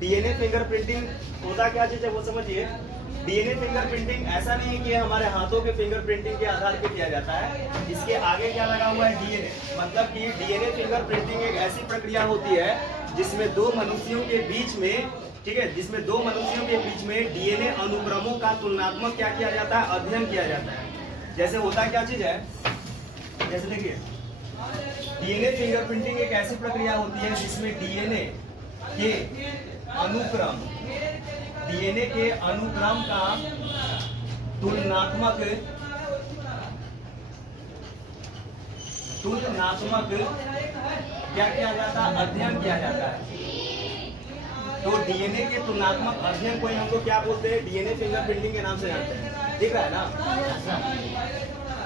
DNA fingerprinting होता क्या चीज है वो समझिए। डीएनए फिंगरप्रिंटिंग ऐसा नहीं है कि हमारे हाथों के फिंगरप्रिंटिंग के आधार पे किया जाता है। इसके आगे क्या लगा हुआ है, डीएनए। मतलब कि डीएनए फिंगरप्रिंटिंग एक ऐसी प्रक्रिया होती है जिसमें दो मनुष्यों के बीच में, ठीक है, जिसमें दो मनुष्यों के बीच में डीएनए अनुक्रमों का तुलनात्मक क्या किया जाता है, अध्ययन किया जाता है। जैसे होता क्या चीज है, जैसे देखिए डीएनए फिंगरप्रिंटिंग एक ऐसी प्रक्रिया होती है जिसमें डीएनए के अनुक्रम, डीएनए के अनुक्रम का तुलनात्मक क्या किया जाता है, अध्ययन किया जाता है। तो डीएनए के तुलनात्मक अध्ययन को हम लोग क्या बोलते हैं, डीएनए फिंगरप्रिंटिंग के नाम से जानते हैं। दिख रहा है ना।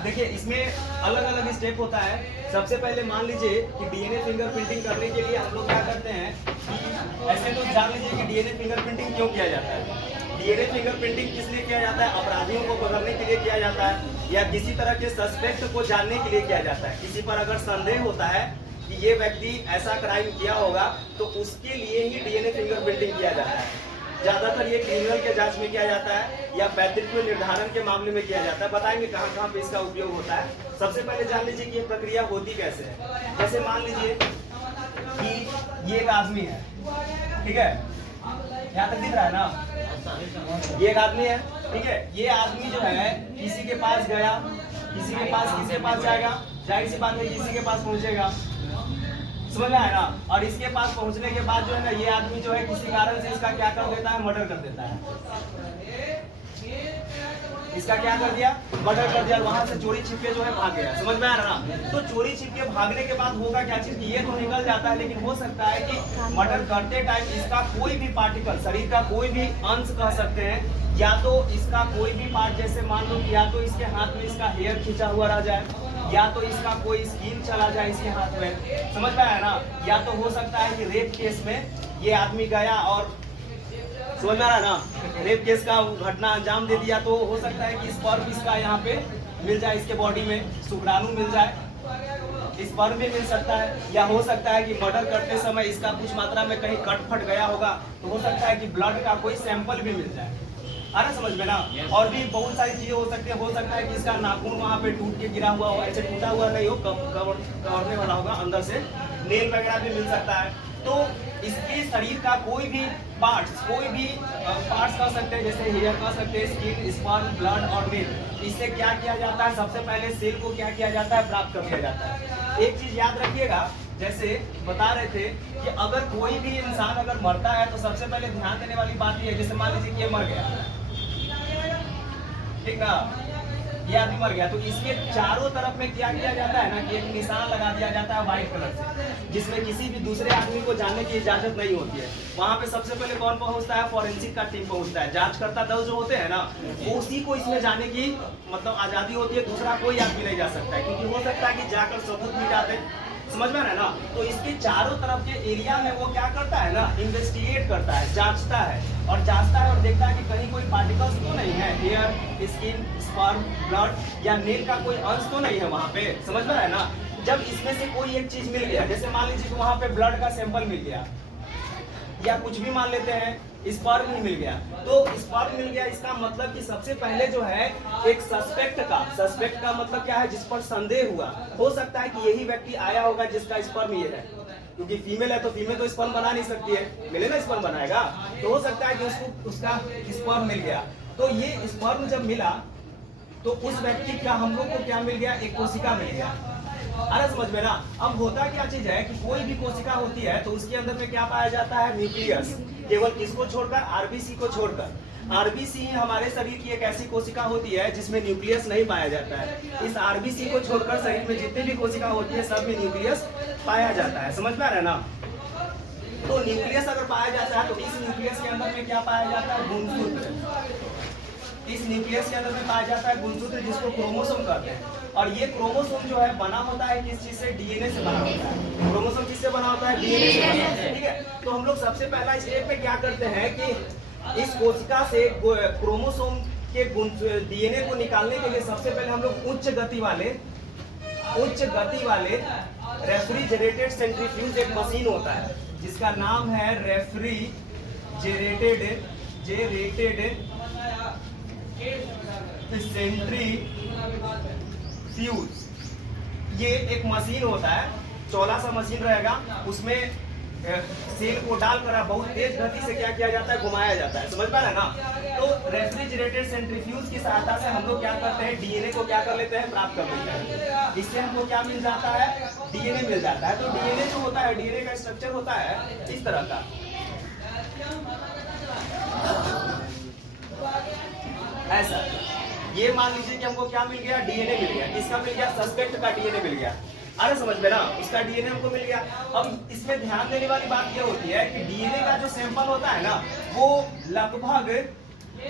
देखिए इसमें अलग अलग स्टेप होता है। सबसे पहले मान लीजिए कि डीएनए फिंगरप्रिंटिंग करने के लिए हम लोग क्या करते हैं कि ऐसे तो जान लीजिए कि डीएनए फिंगरप्रिंटिंग क्यों किया जाता है। डीएनए फिंगरप्रिंटिंग किस लिए किया जाता है, अपराधियों को पकड़ने के लिए किया जाता है या किसी तरह के सस्पेक्ट को जानने के लिए किया जाता है। किसी पर अगर संदेह होता है कि ये व्यक्ति ऐसा क्राइम किया होगा तो उसके लिए ही डीएनए फिंगरप्रिंटिंग किया जाता है। ज्यादातर ये क्रिमिनल के जांच में किया जाता है या पैतृत्व निर्धारण के मामले में किया जाता है। बताएंगे कहाँ कहाँ पे इसका उपयोग होता है। सबसे पहले जान लीजिए कि ये प्रक्रिया होती कैसे है। जैसे मान लीजिए कि ये एक आदमी है, ठीक है, यहाँ तक दिख रहा है ना, ये एक आदमी है, ठीक है। ये आदमी जो है किसी के पास गया, किसी के पास जाएगा, जाहिर सी बात है किसी के पास पहुंचेगा, समझ में आया ना। और इसके पास पहुंचने के बाद जो है ना, ये आदमी जो है किसी कारण से इसका क्या कर देता है, मर्डर कर देता है। इसका क्या कर दिया, मर्डर कर दिया। वहां से चोरी छिपके जो है भाग गया, समझ में आ रहा ना। तो चोरी छिपके भागने के बाद होगा क्या चीज, ये तो निकल जाता है, लेकिन हो सकता है कि मर्डर करते टाइम इसका कोई भी पार्टिकल, शरीर का कोई भी अंश कह सकते हैं, या तो इसका कोई भी पार्ट, जैसे मान लो या तो इसके हाथ में इसका हेयर खींचा हुआ रह जाए, या तो इसका कोई स्किन चला जाए इसके हाथ में, समझ में आया ना। या तो हो सकता है कि रेप केस में ये आदमी गया और, समझ में आ रहा ना, रेप केस का घटना अंजाम दे दिया, तो हो सकता है कि स्पर्म इसका यहाँ पे मिल जाए, इसके बॉडी में शुक्राणु मिल जाए, स्पर्म भी मिल सकता है। या हो सकता है कि मर्डर करते समय इसका कुछ मात्रा में कहीं कट फट गया होगा, तो हो सकता है कि ब्लड का कोई सैंपल भी मिल जाए। आ रहा समझ में ना। और भी बहुत सारी चीजें हो सकती है। हो सकता है कि इसका नाखून वहाँ पे टूट के गिरा हुआ हो, ऐसे टूटा हुआ नहीं हो, कवरने वाला होगा, अंदर से नेल वगैरह भी मिल सकता है। तो इसके शरीर का कोई भी पार्ट्स कह सकते हैं, जैसे हेयर कह सकते हैं, स्किन, स्पर्म, ब्लड और नेल। इससे क्या किया जाता है, सबसे पहले सेल को क्या किया जाता है, प्राप्त कर लिया जाता है। एक चीज याद रखिएगा, जैसे बता रहे थे कि अगर कोई भी इंसान अगर मरता है तो सबसे पहले ध्यान देने वाली बात ये है, जैसे मान लीजिए कि ये मर गया, ठीक ना, ये आदमी मर गया, तो इसके चारों तरफ में क्या किया जाता है ना कि एक निशान लगा दिया जाता है व्हाइट कलर से, जिसमें किसी भी दूसरे आदमी को जानने की इजाजत नहीं होती है। वहां पे सबसे पहले कौन पहुंचता है, फॉरेंसिक का टीम पहुंचता है। जांचकर्ता दल जो होते हैं ना, वो उसी को इसमें जाने की मतलब आजादी होती है, दूसरा कोई आदमी नहीं जा सकता है, क्योंकि हो सकता है कि जाकर सबूत मिटा दे, समझ में आ रहा है ना। तो इसके चारों तरफ के एरिया में वो क्या करता है ना, इन्वेस्टिगेट करता है, जांचता है और देखता है कि कहीं कोई पार्टिकल्स तो नहीं है, हेयर, स्किन, स्पर्म, ब्लड या नेल का कोई अंश तो नहीं है वहाँ पे, समझ में आ रहा है ना। जब इसमें से कोई एक चीज मिल गया, जैसे मान लीजिए कि वहाँ पे ब्लड का सैंपल मिल गया या कुछ भी मान लेते हैं, स्पर्म ही मिल गया, तो स्पर्म मिल गया, इसका मतलब कि सबसे पहले जो है एक सस्पेक्ट का मतलब क्या है, जिस पर संदेह हुआ, हो सकता है कि यही व्यक्ति आया होगा जिसका स्पर्म ये है, क्योंकि फीमेल है तो फीमेल तो स्पर्म बना नहीं सकती है, मिले ना स्पर्म बनाएगा, तो हो सकता है कि उसका स्पर्म मिल गया। तो ये स्पर्म जब मिला तो उस व्यक्ति का हम लोग को क्या मिल गया, एक कोशिका मिल गया। अरे समझ में ना। अब होता क्या चीज है कि कोई भी कोशिका होती है तो उसके अंदर में क्या पाया जाता है, न्यूक्लियस। केवल किसको छोड़कर, आरबीसी को छोड़कर। आरबीसी हमारे शरीर की एक ऐसी कोशिका होती है जिसमें न्यूक्लियस नहीं पाया जाता है। इस आरबीसी को छोड़कर शरीर में जितनी भी कोशिका होती है सब में न्यूक्लियस पाया जाता है, समझ में आ रहा है ना। तो न्यूक्लियस अगर पाया जाता है तो इस न्यूक्लियस के अंदर में क्या पाया जाता है, गुणसूत्र। इस न्यूक्लियस के अंदर में पाया जाता है गुणसूत्र, जिसको क्रोमोसोम कहते हैं। और ये क्रोमोसोम जो है बना होता है किस चीज से, डीएनए से बना होता है। क्रोमोसोम किससे बना होता है, डीएनए से बना होता है, ठीक है। तो हम लोग सबसे पहला स्टेप में क्या करते हैं कि इस कोशिका से क्रोमोसोम के डीएनए को निकालने के लिए सबसे पहले हम लोग उच्च गति वाले रेफ्रिजरेटेड सेंट्रीफ्यूज एक मशीन होता है जिसका नाम है रेफ्रिजरेटेड सेंट्रीफ्यूज, ये एक मशीन होता है, चौड़ा सा मशीन रहेगा, उसमें सेल को डालकर बहुत तेज गति से क्या किया जाता है, घुमाया जाता है। समझ पा रहे हैं ना? तो रेफ्रिजरेटेड सेंट्रीफ्यूज की सहायता से हम लोग क्या करते हैं, डीएनए को क्या कर लेते हैं, प्राप्त कर लेते हैं। इससे हमको क्या मिल जाता है, डीएनए मिल जाता है। तो डीएनए जो होता है, डीएनए का स्ट्रक्चर होता है इस तरह का, ऐसा। ये मान लीजिए कि हमको क्या मिल गया, डीएनए मिल गया। किसका मिल गया, सस्पेक्ट का डीएनए मिल गया। अरे समझ में ना, उसका डीएनए हमको मिल गया। अब इसमें ध्यान देने वाली बात ये होती है कि डीएनए का जो सैंपल होता है ना, वो लगभग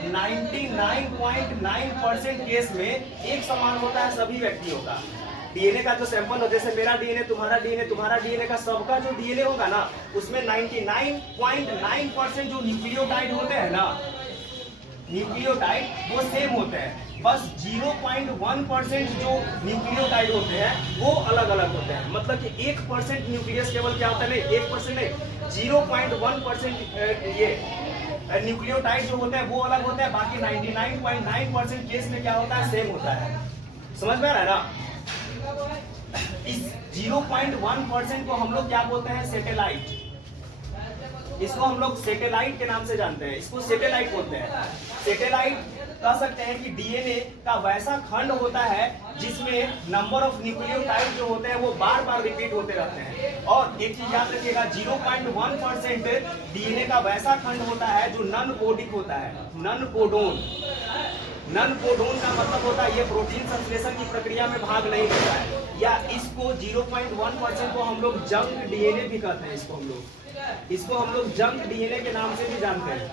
99.9% केस में एक समान होता है सभी व्यक्तियों का। डीएनए का जो सैंपल हो, जैसे मेरा डीएनए, तुम्हारा डीएनए का, सबका जो डीएनए होगा ना, उसमें 99.9% जो न्यूक्लियोटाइड होते हैं ना, न्यूक्लियोटाइड वो सेम होते हैं। बस 0.1% जो न्यूक्लियोटाइड होते हैं वो अलग अलग होते हैं। मतलब कि 1% न्यूक्लियस केवल क्या होता है, नहीं 1% नहीं, 0.1% ये न्यूक्लियोटाइड जो होते हैं वो अलग होते हैं। बाकी 99.9% केस में क्या होता है, सेम होता है। समझ में आ रहा है ना? इस 0.1% को हम लोग क्या बोलते हैं, सैटेलाइट। इसको हम लोग सैटेलाइट के नाम से जानते हैं, इसको सैटेलाइट बोलते हैं। सैटेलाइट कह सकते हैं कि डीएनए का वैसा खंड होता है जिसमें नंबर ऑफ न्यूक्लियोटाइड जो होते हैं वो बार बार रिपीट होते रहते हैं। और एक चीज याद रखिएगा, 0.1% डीएनए का वैसा खंड होता है जो नॉन कोडिक होता है, नॉन कोडोन। नॉन कोडोन का मतलब होता है ये प्रोटीन संश्लेषण की प्रक्रिया में भाग नहीं लेता है, या इसको 0.1% को हम लोग जंक डीएनए भी कहते हैं। इसको हम लोग जंक डीएनए के नाम से भी जानते हैं,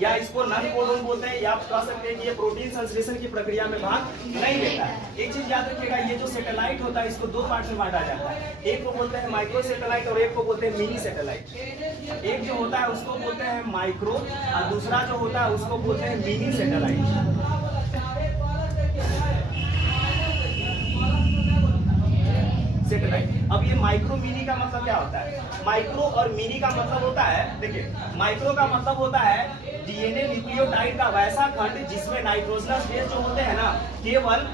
या इसको नॉन कोडोन बोलते हैं, या आप कह सकते हैं कि ये प्रोटीन संश्लेषण की प्रक्रिया में भाग नहीं लेता है। एक चीज याद रखिएगा, ये जो सैटेलाइट होता है इसको दो पार्ट में बांटा जाता है। एक को बोलते हैं माइक्रो सैटेलाइट और एक को बोलते हैं मिनी सैटेलाइट। एक जो होता है उसको बोलते हैं माइक्रो और दूसरा जो होता है उसको बोलते हैं मिनी सैटेलाइट। सैटेलाइट। अब ये माइक्रो मिनी का मतलब क्या होता है, माइक्रो और मिनी का मतलब होता है, देखिए माइक्रो का मतलब होता है डीएनए न्यूक्लियोटाइड का वैसा खंड जिसमें नाइट्रोजनस बेस जो होते हैं ना, केवल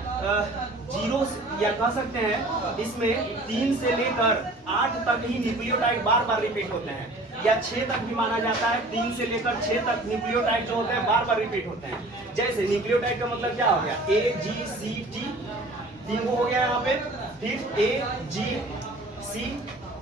0 या कह सकते हैं इसमें 3 से लेकर 8 तक ही न्यूक्लियोटाइड बार बार रिपीट होते हैं, या 6 तक भी माना जाता है। 3 से लेकर 6 तक न्यूक्लियोटाइड जो होते हैं बार बार रिपीट होते हैं। जैसे न्यूक्लियोटाइड का मतलब क्या हो गया, AGCT 3 हो गया यहाँ पे, फिर AGC,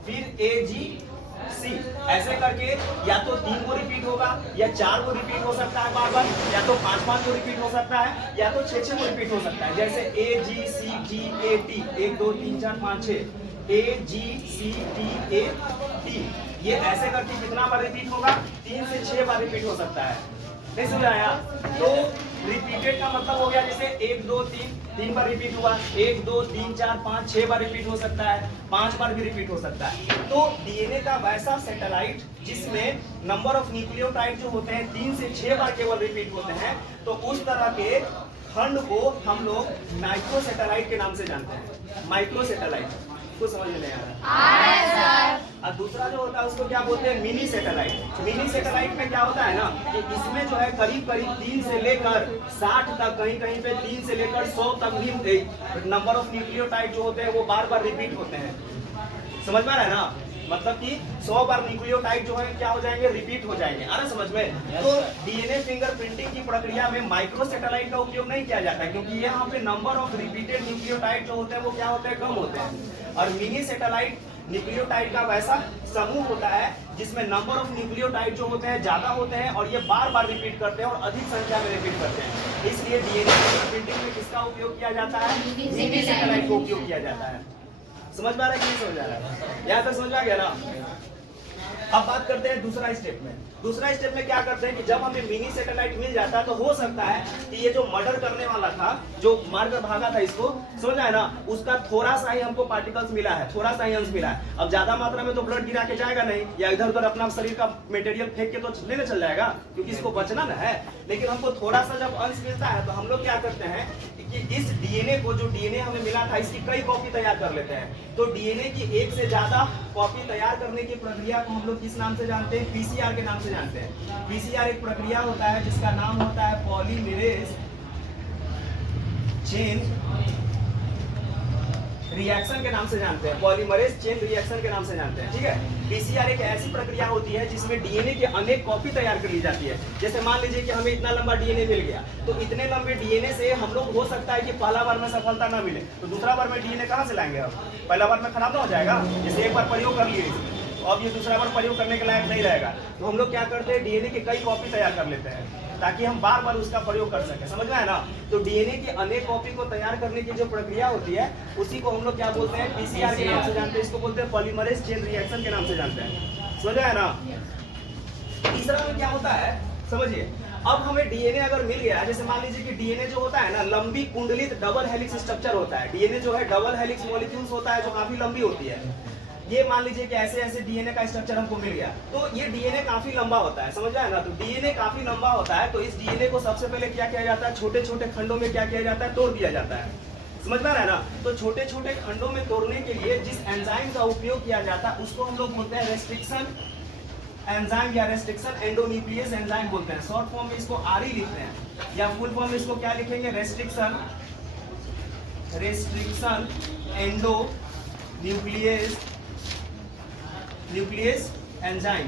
फिर AGC, ऐसे करके या तो 3 को रिपीट होगा, या 4 को रिपीट हो सकता है बार बार, या तो 5 को रिपीट हो सकता है, या तो 6 को रिपीट हो सकता है। जैसे AGCTAT 1 2 3 4 5 6, AGCTAT, ये ऐसे करके कितना बार रिपीट होगा, 3 से 6 बार रिपीट हो सकता है। नहीं समझ आया? तो रिपीटेड का मतलब हो गया जैसे 1 2 3 बार रिपीट हुआ, 1 2 3 4 5 6 बार रिपीट हो सकता है, 5 बार भी रिपीट हो सकता है। तो डीएनए का वैसा सैटेलाइट जिसमें नंबर ऑफ न्यूक्लियोटाइड जो होते हैं 3 से 6 बार केवल रिपीट होते हैं, तो उस तरह के खंड को हम लोग माइक्रो सैटेलाइट के नाम से जानते हैं। माइक्रो सैटेलाइट को समझ में नहीं आ रहा? और दूसरा जो होता है उसको क्या बोलते हैं, मिनी सैटेलाइट। मिनी सैटेलाइट में क्या होता है ना कि इसमें जो है करीब करीब 3 से लेकर 60 तक, कहीं कहीं पे 3 से लेकर 100 तक भी नंबर ऑफ न्यूक्लियोटाइड जो होते हैं वो बार बार रिपीट होते हैं। समझ में आ रहा है ना? मतलब कि 100 बार न्यूक्लियोटाइड जो है क्या हो जाएंगे, रिपीट हो जाएंगे। आ रहा समझ में? तो डीएनए फिंगरप्रिंटिंग की प्रक्रिया में माइक्रो सैटेलाइट का उपयोग नहीं किया जाता है, क्योंकि यहाँ पे नंबर ऑफ रिपीटेड न्यूक्लियोटाइड जो होते हैं वो क्या होते हैं, कम होते हैं। और मिनी सैटेलाइट न्यूक्लियोटाइड का वैसा समूह होता है जिसमें नंबर ऑफ न्यूक्लियोटाइड जो होते हैं ज्यादा होते हैं, और ये बार बार रिपीट करते हैं और अधिक संख्या में रिपीट करते हैं। इसलिए डीएनए फिंगरप्रिंटिंग में किसका उपयोग किया जाता है, मिनी सैटेलाइट का उपयोग किया जाता है। समझ में आ रहा है कि नहीं समझ आ रहा है? यहाँ तक समझ आ गया ना? अब बात करते हैं दूसरा स्टेप में। दूसरा स्टेप में क्या करते हैं कि जब हमें मिनी सैटेलाइट मिल जाता है तो हो सकता है कि ये जो मर्डर करने वाला था, जो मारकर भागा था, इसको समझ आया ना, उसका थोड़ा सा ही हमको पार्टिकल्स मिला है, थोड़ा सा ही अंश मिला है। अब ज्यादा मात्रा में तो ब्लड गिरा के जाएगा नहीं, या इधर उधर अपना शरीर का मटेरियल फेंक के तो लेने चल जाएगा, क्योंकि इसको बचना ना है। लेकिन हमको थोड़ा सा जब अंश मिलता है तो हम लोग क्या करते हैं कि इस डीएनए को, जो डीएनए हमें मिला था, इसकी कई कॉपी तैयार कर लेते हैं। तो डीएनए की एक से ज्यादा कॉपी तैयार करने की प्रक्रिया को हम हम लोग किस नाम से जानते हैं? पीसीआर के नाम से जानते हैं। पीसीआर एक प्रक्रिया होता है जिसका नाम होता है पॉलीमरेज चेन रिएक्शन के नाम से जानते हैं। पॉलीमरेज चेन रिएक्शन के नाम से जानते हैं, ठीक है। पीसीआर एक ऐसी प्रक्रिया होती है जिसमें डीएनए के अनेक कॉपी तैयार कर ली जाती है। जैसे मान लीजिए कि हमें इतना लंबा डीएनए मिल गया, तो इतने लंबे डीएनए से हम लोग हो सकता है कि पहला बार में सफलता ना मिले, तो दूसरा बार में डीएनए कहाँ से लाएंगे? हम पहला बार में खराब ना हो जाएगा? जैसे एक बार प्रयोग कर लिए, अब ये दूसरा बार प्रयोग करने के लायक नहीं रहेगा, तो हम लोग क्या करते हैं, डीएनए के कई कॉपी तैयार कर लेते हैं ताकि हम बार बार उसका प्रयोग कर सकें। समझ में आया ना? तो डीएनए की अनेक कॉपी को तैयार करने की जो प्रक्रिया होती है उसी को हम लोग क्या बोलते हैं? पीसीआर के नाम से जानते हैं। इसको बोलते हैं पॉलीमरेज चेन रिएक्शन के नाम से जानते हैं। समझ आया ना? तीसरा में क्या होता है समझिए, अब हमें डीएनए अगर मिल गया, जैसे मान लीजिए कि डीएनए जो होता है ना, लंबी कुंडलित डबल हेलिक्स स्ट्रक्चर होता है। डीएनए जो है डबल हेलिक्स मॉलिक्यूल्स होता है जो काफी लंबी होती है। ये मान लीजिए कि ऐसे ऐसे डीएनए का स्ट्रक्चर हमको मिल गया, तो ये डीएनए काफी लंबा होता है। समझ आया ना? तो डीएनए काफी लंबा होता है, तो इस डीएनए को सबसे पहले क्या किया जाता है? छोटे छोटे खंडों में क्या किया जाता है? तोड़ दिया जाता है। समझ में आ रहा है ना? तो छोटे छोटे खंडों में तोड़ने के लिए जिस एंजाइम का उपयोग किया जाता है उसको हम लोग बोलते हैं रेस्ट्रिक्शन एंजाइम या रेस्ट्रिक्शन एंडोन्यूक्लियस एंजाइम बोलते हैं। शॉर्ट फॉर्म में इसको आरई लिखते हैं, या फुल फॉर्म में इसको क्या लिखेंगे? Restriction nucleus enzyme,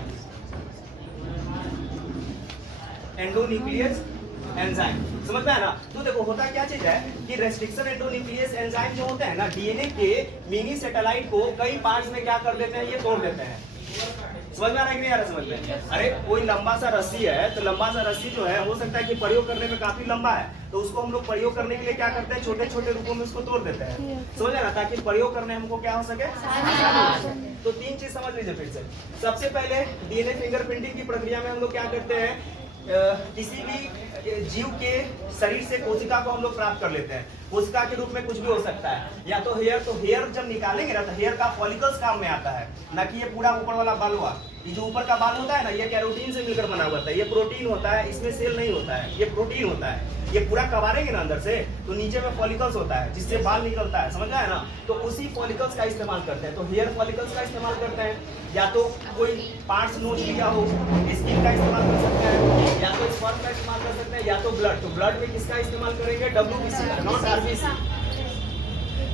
endonuclease enzyme. समझ में है ना? तो देखो होता क्या चीज है कि रेस्ट्रिक्शन एंडोन्यूक्लियस एंजाइम जो होते हैं ना, डीएनए के मिनी सैटेलाइट को कई पार्ट्स में क्या कर देते हैं? ये तोड़ देते हैं। समझ में आ रहा है कि नहीं आ रहा? समझ में? अरे कोई लंबा सा रस्सी है, तो लंबा सा रस्सी जो है हो सकता है कि प्रयोग करने में काफी लंबा है, तो उसको हम लोग प्रयोग करने के लिए क्या करते हैं? छोटे छोटे रूपों में उसको तोड़ देते हैं। समझ आ रहा? ताकि प्रयोग करने हमको क्या हो सके? तो तीन चीज समझ लीजिए फिर से। सबसे पहले डीएनए फिंगरप्रिंटिंग की प्रक्रिया में हम लोग क्या करते हैं? किसी भी जीव के शरीर से कोशिका को हम लोग प्राप्त कर लेते हैं। कोशिका के रूप में कुछ भी हो सकता है, या तो हेयर, तो हेयर जब निकालेंगे ना तो हेयर का फॉलिकल्स काम में आता है, ना कि ये पूरा ऊपर वाला बाल हुआ। ये जो ऊपर का बाल होता है ना, ये कैरोटीन से मिलकर बना हुआ होता है, ये प्रोटीन होता है, इसमें सेल नहीं होता है, ये प्रोटीन होता है। ये पूरा कबारेंगे ना अंदर से, तो नीचे में फॉलिकल्स होता है जिससे बाल निकलता है। समझ आया ना? तो उसी फॉलिकल्स का इस्तेमाल करते हैं। तो हेयर फॉलिकल्स का इस्तेमाल करते हैं, या तो कोई पार्ट्स नोच लिया हो, स्किन का इस्तेमाल कर सकते हैं, या तो स्पर्म का इस्तेमाल कर सकते हैं, या तो ब्लड। तो ब्लड में किसका इस्तेमाल करेंगे? WBC, नॉट RBC,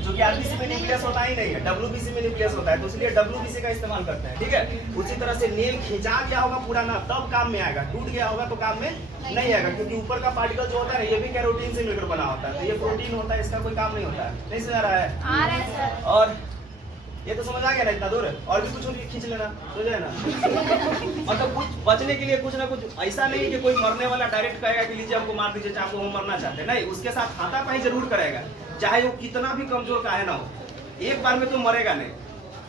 जो कि RBC में न्यूक्लियस होता ही नहीं है, WBC में न्यूक्लियस होता है, तो इसलिए WBC का इस्तेमाल करते हैं। ठीक है? उसी तरह से नेल खींचा गया होगा पूरा ना, तब काम में आएगा। टूट गया होगा तो काम में नहीं आएगा, क्योंकि ऊपर का पार्टिकल जो होता है ये भी कैरोटीन से मिलकर बना होता है, तो ये प्रोटीन होता है, इसका कोई काम नहीं होता है। नहीं समझ आ रहा है? आ रहा है सर। और ये तो समझ आ गया ना इतना दूर? और भी कुछ खींच लेना, समझ आया ना? मतलब कुछ बचने के लिए कुछ ना कुछ, ऐसा नहीं कि कोई मरने वाला डायरेक्ट कहेगा कि लीजिए हमको मार दीजिए, चाहे हमको हम मरना चाहते हैं, नहीं, उसके साथ हाथापाई जरूर करेगा, चाहे वो कितना भी कमजोर काहे ना हो। एक बार में तो मरेगा नहीं,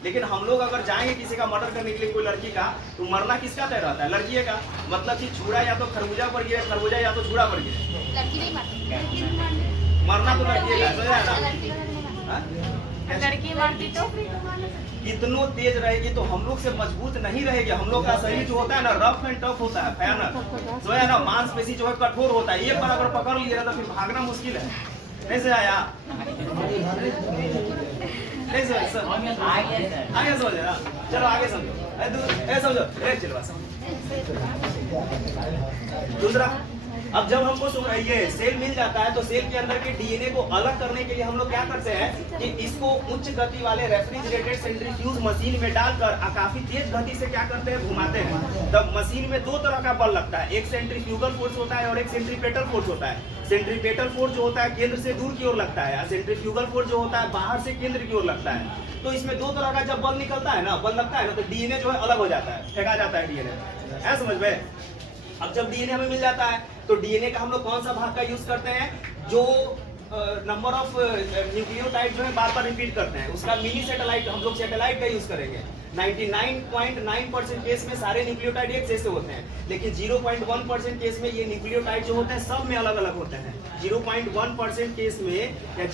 लेकिन हम लोग अगर जाएंगे किसी का मर्डर करने के लिए कोई लड़की का, तो मरना किसका तय रहता है? लड़की का। मतलब कि छुरा या तो खरबूजा पर गिरे, खरबूजा या तो छुरा पर गिरे, लड़की नहीं मारती, मरना तो लड़की का। समझ आया ना? लड़की मारती तो इतनो तेज रहेगी तो हम लोग से मजबूत नहीं रहेगी। हम लोग का शरीर जो होता है ना, रफ एंड टफ होता है, भयानक जो है ना, मांसपेशी जो है कठोर होता है। एक बार अगर पकड़ लिया तो फिर भागना मुश्किल है। नहीं से आया? नहीं सर, आगे समझे ना? चलो आगे समझो, समझो, चलो दूसरा। अब जब हमको ये सेल मिल जाता है, तो सेल के अंदर के डीएनए को अलग करने के लिए हम लोग क्या करते हैं कि इसको उच्च गति वाले रेफ्रिजरेटेड सेंट्रीफ्यूज मशीन में डालकर काफी तेज गति से क्या करते हैं? घुमाते हैं। तब मशीन में दो तरह का बल लगता है, एक सेंट्रीफ्यूगल फोर्स होता है और एक सेंट्रीपेटल फोर्स होता है। सेंट्रीपेटल फोर्स जो होता है केंद्र से दूर की ओर लगता है, और सेंट्रीफ्यूगल फोर्स जो होता है बाहर से केंद्र की ओर लगता है। तो इसमें दो तरह का जब बल निकलता है ना, बल लगता है ना, तो डीएनए जो है अलग हो जाता है, फेंका जाता है डीएनए। है समझ में? अब जब डीएनए हमें मिल जाता है, तो डीएनए का हम लोग कौन सा भाग का यूज करते हैं? जो नंबर ऑफ न्यूक्लियोटाइड जो है बार बार रिपीट करते हैं, उसका मिनी सैटेलाइट, हम लोग सैटेलाइट का यूज करेंगे। 99.9% केस में सारे न्यूक्लियोटाइड एक जैसे होते हैं, लेकिन 0.1% केस में ये न्यूक्लियोटाइड जो होते हैं सब में अलग अलग होते हैं। 0.1% केस में, या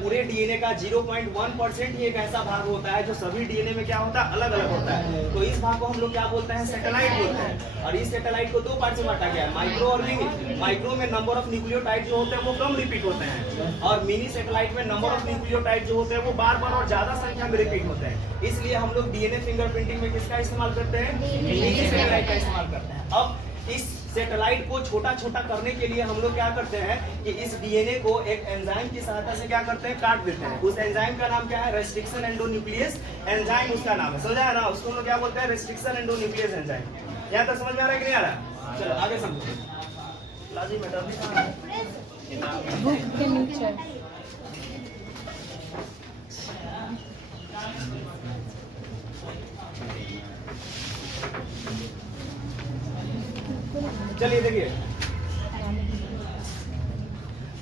पूरे डीएनए का 0.1% ही एक ऐसा भाग होता है जो सभी डीएनए में क्या होता है? अलग अलग होता है। तो इस भाग को हम लोग क्या बोलते हैं? सैटेलाइट बोलते हैं। और इस सैटेलाइट को दो पार्ट से बांटा गया है, माइक्रो और मिनी। माइक्रो में नंबर ऑफ न्यूक्लियोटाइड जो होते हैं वो कम रिपीट होते हैं, और मिनी सैटेलाइट में नंबर ऑफ न्यूक्लियोटाइड जो होते हैं वो बार बार और ज्यादा संख्या में रिपीट होते हैं। इसलिए हम लोग डीएनए फिंगरप्रिंटिंग में किसका इस्तेमाल करते हैं? डीएनए सैटेलाइट का इस्तेमाल करते हैं। अब इस सैटेलाइट को छोटा छोटा करने के लिए हम लोग क्या करते हैं कि इस डीएनए को एक एंजाइम की सहायता से क्या करते हैं? काट देते हैं। उस एंजाइम का नाम क्या है? रेस्ट्रिक्शन एंडोन्यूक्लियस एंजाइम उसका नाम है। समझा है ना? उसको हम लोग क्या बोलते हैं? Restriction endonuclease enzyme. यहाँ तक समझ में आ रहा है कि नहीं आ रहा? चलो आगे समझो। लाजी मैटर बुक के नीचे चलिए देखिए,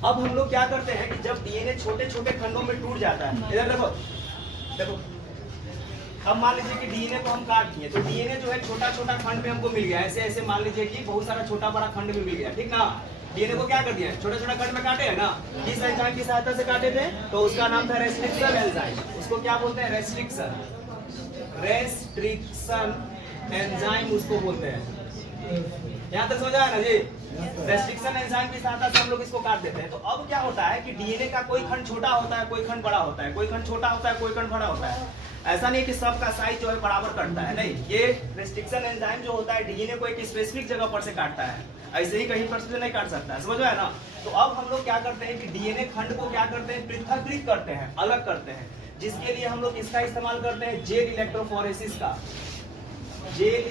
अब हम लोग क्या करते हैं कि जब डीएनए छोटे छोटे खंडों में टूट जाता है, इधर देखो देखो, अब मान लीजिए कि डीएनए को हम काट दिए, तो डीएनए जो है छोटा छोटा खंड में हमको मिल गया। ऐसे ऐसे मान लीजिए कि बहुत सारा छोटा बड़ा खंड में मिल गया, ठीक ना? डीएनए को क्या कर दिया? छोटा छोटा खंड में काटे है ना? किस एंजाइम की सहायता से काटे थे? तो उसका नाम था रेस्ट्रिक्शन एंजाइम। उसको क्या बोलते हैं? रेस्ट्रिक्शन एंजाइम उसको बोलते हैं। यहाँ तक समझ आया ना जी? रेस्ट्रिक्शन एंजाइम की सहायता से हम लोग इसको काट देते हैं। तो अब क्या होता है कि डीएनए का कोई खंड छोटा होता है, कोई खंड बड़ा होता है, कोई खंड छोटा होता है, कोई खंड बड़ा होता है। ऐसा नहीं कि सबका साइज जो है बराबर कटता है, नहीं। ये रेस्ट्रिक्शन एंजाइम जो होता है डीएनए को एक स्पेसिफिक जगह पर से काटता है, ऐसे ही कहीं पर से नहीं काट सकता है। समझ में आया ना? तो अब हम लोग क्या करते हैं कि डीएनए खंड को क्या करते हैं? पृथक्कृत करते हैं, अलग करते हैं, जिसके लिए हम लोग इसका इस्तेमाल करते हैं जेल इलेक्ट्रोफोरेसिस का। जेल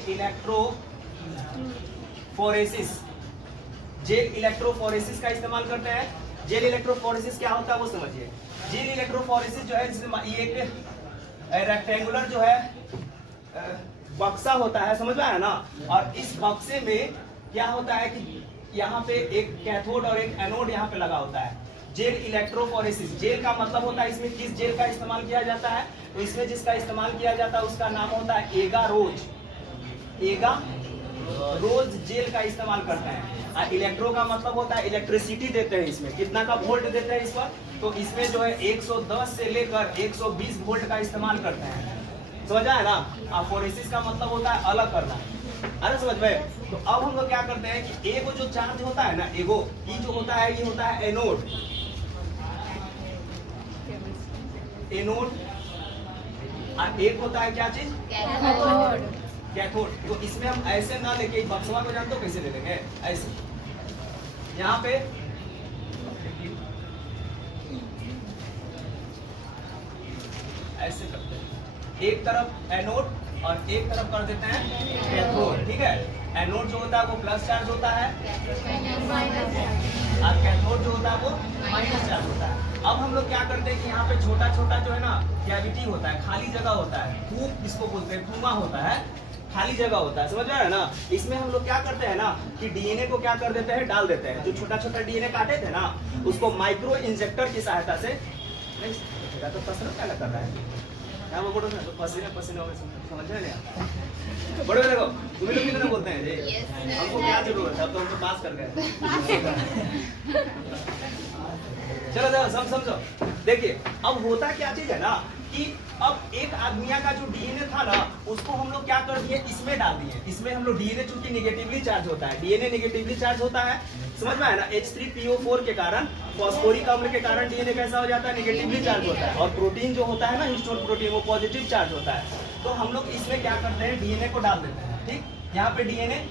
इलेक्ट्रोफोरेसिस का इस्तेमाल करते हैं। जेल इलेक्ट्रोफोरेसिस क्या होता है वो समझिए। जेल इलेक्ट्रोफोरेसिस जो है, ये एक रेक्टेंगुलर जो है बक्सा होता है, समझ में आया ना? और इस बक्से में क्या होता है कि यहाँ पे एक कैथोड और एक एनोड यहाँ पे लगा होता है। जेल इलेक्ट्रोफोरेसिस, जेल का मतलब होता है, इसमें किस जेल का इस्तेमाल किया जाता है? तो इसमें जिसका इस्तेमाल किया जाता है उसका नाम होता है एगारोज जेल का इस्तेमाल करते हैं। और इलेक्ट्रो का मतलब होता है इलेक्ट्रिसिटी देते हैं इसमें। कितना का वोल्ट देते हैं इस पर? तो इसमें जो है 110 से लेकर 120 वोल्ट का इस्तेमाल करते हैं। समझ आया ना? और फोरेसिस का मतलब होता है अलग करना। अरे समझ में? तो अब हम लोग क्या करते हैं कि एगो जो चार्ज होता है ना, एगो ई जो होता है, ये होता है एनोड। और एक होता है क्या चीज? कैथोड। तो इसमें हम ऐसे ना लेके बक्सवा को जानते हो कैसे ले लेंगे? ऐसे यहाँ पे ऐसे करते हैं, एक तरफ एनोड और एक तरफ कर देते हैं कैथोड, ठीक है? एनोड जो होता है वो प्लस चार्ज होता है और कैथोड जो होता है वो माइनस चार्ज होता है। अब हम लोग क्या करते हैं कि यहाँ पे छोटा छोटा जो है ना कैविटी होता है, खाली जगह होता है, कूप इसको बोलते हैं, कुआं होता है, खाली जगह होता है। समझ में आ रहा है ना? इसमें हम लोग क्या करते हैं ना कि डीएनए को क्या कर देते हैं? डाल देते हैं। जो छोटा छोटा डीएनए काटे थे ना, उसको माइक्रो इंजेक्टर की सहायता से, तो कसरत क्या कर रहा है क्या वो बोलो ना, तो पसीने पसीने हो गए, समझ रहे हैं? बड़े देखो, तुम्हें लोग कितने बोलते हैं जी? हमको क्या जरूरत है? अब तो हम तो पास कर गए। चलो चलो सब समझो। देखिए अब होता क्या चीज है ना कि अब एक आदमिया का जो डीएनए था ना, उसको हम लोग क्या कर दिए? इसमें डाल दिए। इसमें हम लोग डीएनए चूंकि नेगेटिवली चार्ज होता है, डीएनए नेगेटिवली चार्ज होता है, समझ में आया ना? H3PO4 के कारण, फॉस्फोरिक अम्ल के कारण डीएनए कैसा हो जाता है? नेगेटिवली चार्ज होता है। और प्रोटीन जो होता है ना, हिस्टोन प्रोटीन, वो पॉजिटिव चार्ज होता है। तो हम लोग इसमें क्या करते हैं? डीएनए को डाल देते हैं, ठीक? यहाँ पे डीएनए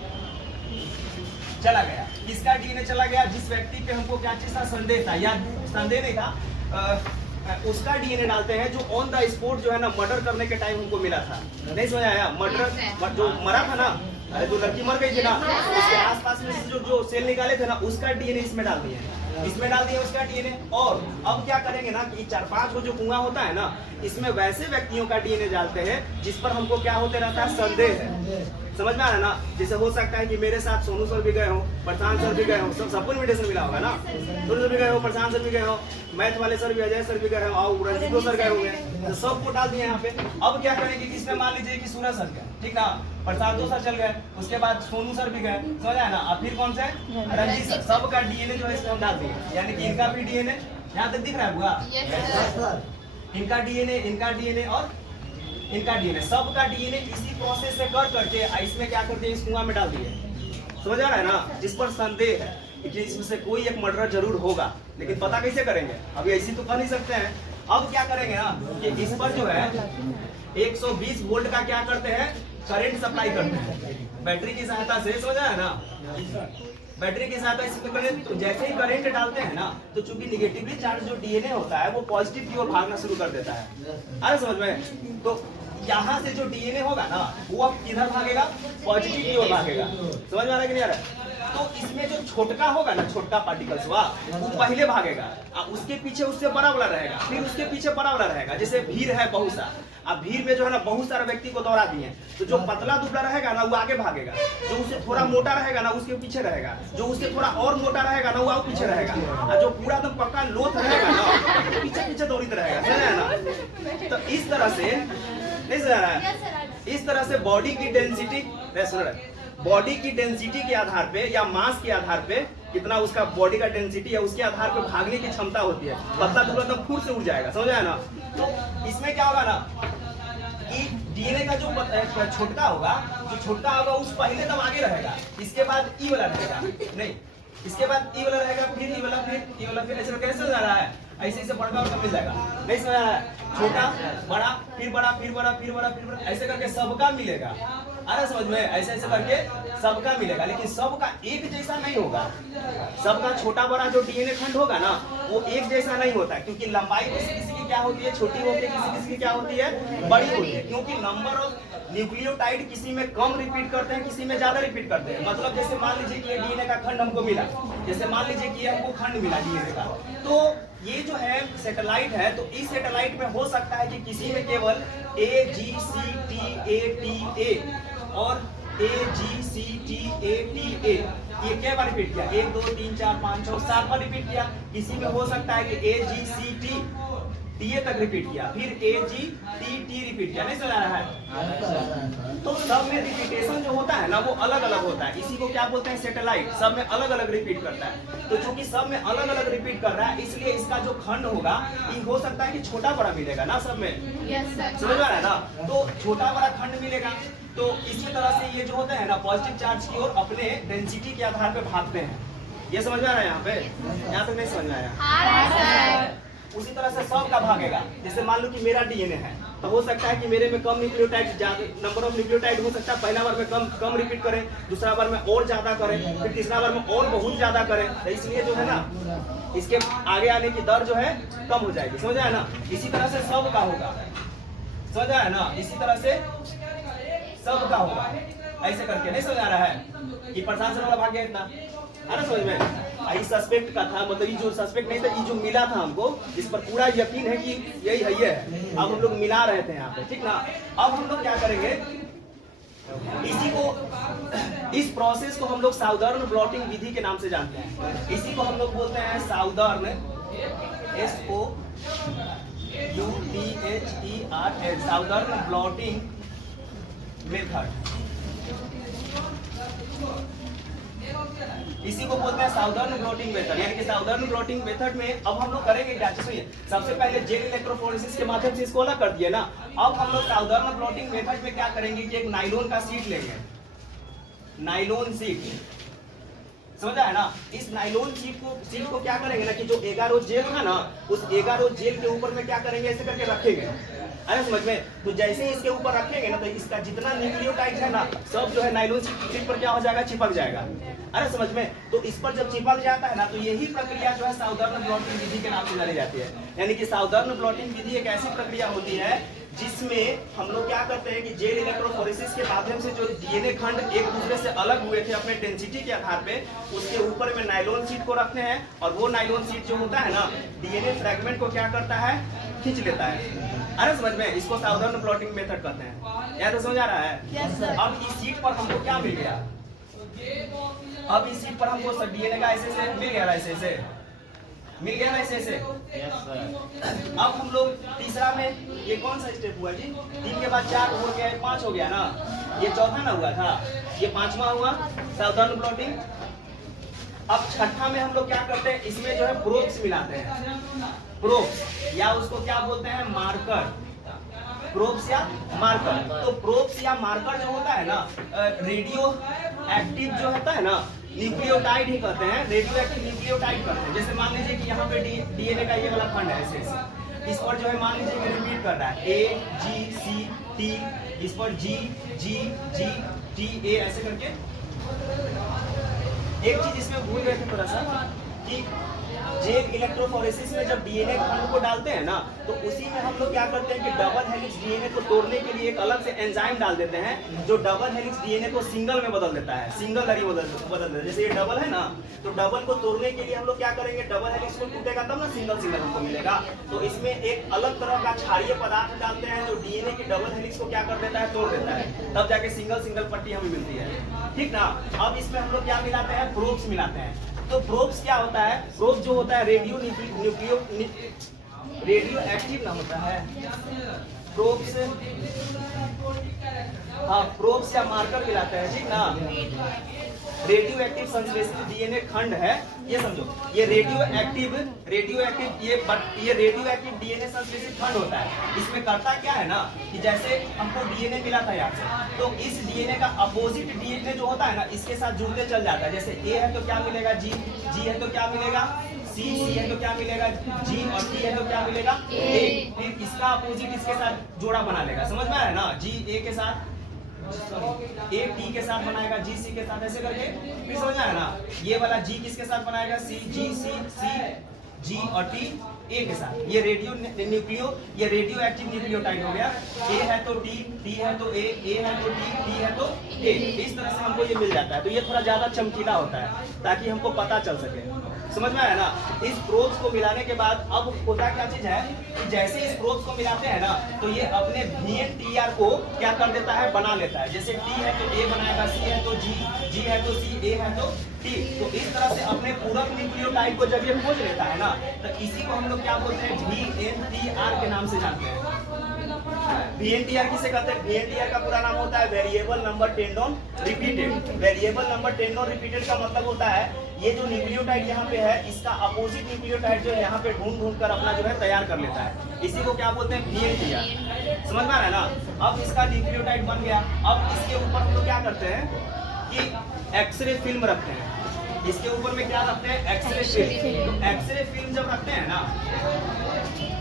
चला गया। किसका डीएनए चला गया? जिस व्यक्ति पे हमको क्या चीज था? संदेह था, या संदेह नहीं था, उसका डीएनए डालते हैं जो ऑन द स्पॉट जो है ना मर्डर करने के टाइम हमको मिला था। नहीं समझ आया? मर्डर जो मरा था ना, अरे जो लड़की मर गई थी ना, उसके आसपास में से जो सेल निकाले थे ना, उसका डीएनए इसमें डाल दिए, इसमें डाल दिया उसका डीएनए। और अब क्या करेंगे ना कि 4-5 को जो कुआं होता है ना, इसमें वैसे व्यक्तियों का डीएनए डालते हैं जिस पर हमको क्या होते रहता है? संदेह है। समझ में आ रहा है ना? जैसे हो सकता है कि मेरे साथ सोनू सर भी गए हो, प्रशांत सर भी गए हो, सबको इन्विटेशन मिला होगा ना? सोनू सर भी गए हो, प्रशांत सर भी गए हो, मैथ वाले सर भी, अजय सर भी गए हो, और रंजीतो सर गए होंगे, तो सबको डाल दिए यहाँ पे। अब क्या करेंगे कि इसमें मान लीजिए कि सूरज सर गए, ठीक ना, प्रशांतो सर चल गए, उसके बाद सोनू सर भी गए, समझ आया ना? और फिर कौन से? रंजीत सर। सबका डीएनए जो है इसमें हम डाल दिए, यानी कि इनका भी डीएनए यहाँ तक दिख रहा है हुआ, इनका डीएनए और इनका डीएनए, सबका डीएनए इसी प्रोसेस से कर करके इसमें क्या करते हैं? इस कुआं में डाल दिए। समझ आ रहा है ना? जिस पर संदेह है कि इसमें से कोई एक मर्डर जरूर होगा, लेकिन पता कैसे करेंगे? अभी ऐसी तो कर नहीं सकते हैं। अब क्या करेंगे ना कि इस पर जो है 120 वोल्ट का क्या करते हैं, करंट सप्लाई करते हैं बैटरी की सहायता से, समझ आया ना, बैटरी की सहायता से करंट। तो जैसे ही करंट डालते हैं ना, तो चूंकि निगेटिवली चार्ज जो डीएनए होता है वो पॉजिटिव की ओर भागना शुरू कर देता है। अरे समझ में, तो यहाँ से जो डीएनए होगा ना, वो अब किधर भागेगा, पॉजिटिव की ओर भागेगा। समझ में आ रहा है कि नहीं आ रहा है? तो इसमें जो छोटका होगा ना, छोटका पार्टिकल्स हुआ, वो पहले भागेगा, उसके पीछे उससे बड़ा वाला रहेगा, फिर उसके पीछे बड़ा वाला रहेगा। जैसे भीड़ है बहुत सा, अब भीड़ में जो है ना बहुत सारे व्यक्ति को दौड़ा दिए, तो जो पतला दुबला रहेगा ना वो आगे भागेगा, जो उससे थोड़ा मोटा रहेगा ना उसके पीछे रहेगा, जो उससे थोड़ा और मोटा रहेगा ना वो और पीछे रहेगा, और जो पूरा एकदम पक्का लोथ रहेगा ना तो पीछे पीछे दौड़ते रहेगा। समझ आया ना? तो इस तरह से नहीं समझ रहा है, इस तरह से बॉडी की डेंसिटी, बॉडी की डेंसिटी के आधार पे या मास के आधार पे कितना उसका बॉडी का डेंसिटी है, उसके आधार पे भागने की क्षमता होती है। पतला दुबला एकदम फुट से उड़ जाएगा। समझ आया ना? तो इसमें क्या होगा ना कि डीएनए का जो छोटका होगा, जो छोटका होगा उस पहले तब आगे रहेगा, इसके बाद ई वाला रहेगा, नहीं इसके बाद ई वाला रहेगा, फिर ई वाला, फिर ई वाला, फिर ऐसे कैसे जा रहा है, ऐसे ऐसे बड़ा बड़ा मिल जाएगा। नहीं समझ रहा है? छोटा बड़ा फिर बड़ा फिर बड़ा फिर बड़ा फिर बड़ा, ऐसे करके सबका मिलेगा। अरे समझ में, ऐसे ऐसे करके सबका मिलेगा, लेकिन सबका एक जैसा नहीं होगा। सबका छोटा बड़ा जो डीएनए खंड होगा ना, वो एक जैसा नहीं होता, क्योंकि लंबाई किसी किसी की क्या होती है, छोटी होती है, किसी किसी की क्या होती है, बड़ी होती है। क्योंकि नंबर ऑफ न्यूक्लियोटाइड किसी में कम रिपीट करते हैं, किसी में ज्यादा रिपीट करते हैं। मतलब जैसे मान लीजिए कि ये डीएनए का खंड हमको मिला, जैसे मान लीजिए कि हमको खंड मिला डीएनए का, तो ये जो है सैटेलाइट है, तो इस सैटेलाइट में हो सकता है कि किसी में केवल A G C T A T A और A G C T A T A, ये क्या बार रिपीट किया, 1 2 3 4 5 6 7 बार रिपीट किया। किसी में हो सकता है कि A G C T TA तक रिपीट किया, फिर A G T T repeat किया। नहीं समझ रहा है? तो सब में रिपीटेशन जो होता है ना वो अलग अलग होता है। इसी को क्या बोलते हैं, सैटेलाइट। सब में अलग अलग रिपीट करता है। तो चूंकि सब में अलग अलग रिपीट कर रहा है, इसलिए इसका जो खंड होगा ये हो सकता है कि छोटा बड़ा मिलेगा ना सब में। समझ में आ रहा है ना? तो छोटा बड़ा खंड मिलेगा। तो इसी तरह से ये जो होता है ना, पॉजिटिव चार्ज की ओर अपने डेंसिटी के आधार पे भागते हैं। ये समझ में आ रहा है? यहाँ पे, यहाँ तक नहीं समझ में आया? उसी तरह से सब का भागेगा। जैसे मान लो कि मेरा डीएनए है, तो हो सकता है कि मेरे में कम न्यूक्लियोटाइड, नंबर ऑफ न्यूक्लियोटाइड हो सकता है पहला बार में कम रिपीट करें, दूसरा बार में और ज्यादा करें, फिर तीसरा बार में और बहुत ज्यादा करें। तो इसलिए जो है ना, इसके आगे आने की दर जो है कम हो जाएगी। समझ आया ना? इसी तरह से सब का होगा। समझ आया ना? इसी तरह से सब का होगा, ऐसे करके। नहीं समझ आ रहा है कि प्रशासन वाला भाग गया इतना? अरे समझ में, आई सस्पेक्ट का था, मतलब ये जो सस्पेक्ट नहीं था, ये जो मिला था हमको, इस पर पूरा यकीन है कि यही है, ये है। अब हम लोग मिला रहे थे यहाँ पे, ठीक ना? अब हम लोग क्या करेंगे, इसी को, इस प्रोसेस को हम लोग साउदर्न ब्लॉटिंग विधि के नाम से जानते हैं। इसी को हम लोग बोलते हैं southern, SOUTHERN, southern blotting method. इसी को बोलते हैं साउदर्न ब्लॉटिंग मेथड। यानी कि साउदर्न ब्लॉटिंग मेथड में अब हम लोग करेंगे क्या, सुनिए। सबसे पहले जेल इलेक्ट्रोफोरेसिस के माध्यम से इसको अलग कर दिए ना। अब हम लोग साउदर्न ब्लॉटिंग मेथड में क्या करेंगे कि एक नाइलॉन का शीट लेंगे, नाइलॉन शीट। समझ आया ना? इस नाइलॉन शीट को क्या करेंगे ना कि जो एगारो जेल था ना, उस एगारो जेल के ऊपर में क्या करेंगे, ऐसे करके रखेंगे। अरे समझ में? तो जैसे ही इसके ऊपर रखेंगे ना, तो इसका जितना न्यूक्लियोटाइड है ना, सब जो है नाइलॉन शीट पर क्या हो जाएगा, चिपक जाएगा। अरे समझ में? तो इस पर जब चिपक जाता है ना, तो यही प्रक्रिया जो है साउदर्न ब्लॉटिंग विधि के नाम से जानी जाती है। यानी कि साउदर्न ब्लॉटिंग विधि एक ऐसी प्रक्रिया होती है जिसमें हम लोग क्या करते हैं कि जेल इलेक्ट्रोफोरेसिस के माध्यम से जो डीएनए खंड एक दूसरे से अलग हुए थे अपने डेंसिटी के आधार पे, उसके ऊपर में नाइलॉन शीट को रखते हैं, और वो नाइलॉन शीट जो होता है ना, डीएनए फ्रैगमेंट को क्या करता है, खींच लेता है। अरे समझ में? इसको साउदर्न ब्लॉटिंग मेथड कहते हैं। यह तो समझ आ रहा है? अब इस शीट पर हमको क्या मिल गया, अब इस शीट पर हमको डीएनए का ऐसे से मिल गया, ऐसे ऐसे मिल गया ना, ऐसे ऐसे। अब हम लोग तीसरा में, ये कौन सा स्टेप हुआ जी? 3 के बाद 4 हो गया, 5 हो गया ना, ये चौथा ना हुआ था, ये 5वां हुआ साउदर्न ब्लॉटिंग। अब छठा में हम लोग क्या करते हैं, इसमें जो है प्रोब्स मिलाते हैं, प्रोब्स, या उसको क्या बोलते हैं, मार्कर। प्रोब्स या मार्कर। तो प्रोब्स या मार्कर जो होता है ना, रेडियो एक्टिव जो होता है ना, न्यूक्लियोटाइड ही कहते हैं, रेडियो एक्टिव न्यूक्लियोटाइड कहते हैं। जैसे मान लीजिए कि यहाँ पे डीएनए का ये वाला खंड है, ऐसे इस पर जो है मान लीजिए कि रिपीट कर रहा है A G C T, इस पर G G G T A ऐसे करके। एक चीज इसमें भूल गए थे थोड़ा सा कि जेल इलेक्ट्रोफोरेसिस में जब डीएनए खंड को डालते हैं ना, तो उसी में हम लोग क्या करते हैं कि डबल हेलिक्स डीएनए को तोड़ने के लिए एक अलग से एंजाइम डाल देते हैं जो डबल हेलिक्स डीएनए को सिंगल में बदल देता है, सिंगल लरी बदल देता है। जैसे ये डबल है ना, तो डबल को तोड़ने के लिए हम लोग क्या करेंगे, डबल हेलिक्स को टूटेगा तब ना सिंगल सिंगल हमको मिलेगा। तो इसमें एक अलग तरह का क्षारीय पदार्थ डालते हैं जो डीएनए की डबल हेलिक्स को क्या कर देता है, तोड़ देता है, तब जाके सिंगल सिंगल पट्टी हमें मिलती है, ठीक ना। अब इसमें हम लोग क्या मिलाते हैं, प्रोब्स मिलाते हैं। तो प्रोब्स क्या होता है, प्रोब्स जो होता है रेडियो एक्टिव ना होता है, प्रोब्स, हाँ प्रोब्स या मार्कर मिलाते हैं, ठीक ना। रेडियो एक्टिव संश्लेषित डीएनए खंड है, ये समझो, ये रेडियो एक्टिव ये रेडियो एक्टिव डीएनए संश्लेषित खंड होता है। इसमें करता क्या है ना कि जैसे हमको डीएनए मिला था यहाँ से, तो इस डीएनए का अपोजिट डीएनए जो होता है ना, इसके साथ जुड़ते चल जाता है। जैसे ए है तो क्या मिलेगा, जी है तो क्या मिलेगा, सी है तो क्या मिलेगा, जी, और टी है तो क्या मिलेगा, ए। फिर इसका अपोजिट इसके साथ जोड़ा बना लेगा, समझ में आ रहा है ना, जी ए के साथ, ए टी के साथ बनाएगा, जी सी के साथ, ऐसे करके फिर समझ आया ना। ये वाला जी किसके साथ बनाएगा, सी जी सी जी और टी ए के साथ। ये रेडियो एक्टिव न्यूक्लियोटाइड हो गया। ए है तो टी है तो ए है तो टी है तो ए। इस तरह से हमको ये मिल जाता है। तो ये थोड़ा ज्यादा चमकीला होता है ताकि हमको पता चल सके, समझ में आया ना। इस प्रोब्स को मिलाने के बाद अब होता क्या चीज है कि जैसे इस प्रोब्स को मिलाते हैं ना, तो ये अपने VNTR को क्या कर देता है, बना लेता है। जैसे टी है तो ए बनाएगा, सी है तो जी है तो सी, ए है तो टी। तो इस तरह से अपने पूरक न्यूक्लियोटाइड को जब ये खोज लेता है ना, तो इसी को हम लोग क्या बोलते हैं, VNTR के नाम से जानते हैं। VNTR किसे कहते हैं, VNTR का पूरा नाम होता है variable number tendon repeated. Variable number tendon repeated का मतलब होता है ये जो न्यूक्लियोटाइड यहाँ पे है, इसका अपोजिट न्यूक्लियोटाइड जो यहाँ पे ढूंढ कर अपना जो है तैयार कर लेता है। इसी को क्या बोलते हैं, VNTR। समझ में आ रहा है ना। अब इसका न्यूक्लियोटाइड बन गया। अब इसके ऊपर हम लोग क्या करते हैं कि एक्सरे फिल्म रखते हैं। इसके ऊपर में क्या रखते हैं, एक्सरे फिल्म। तो एक्सरे फिल्म जब रखते हैं ना,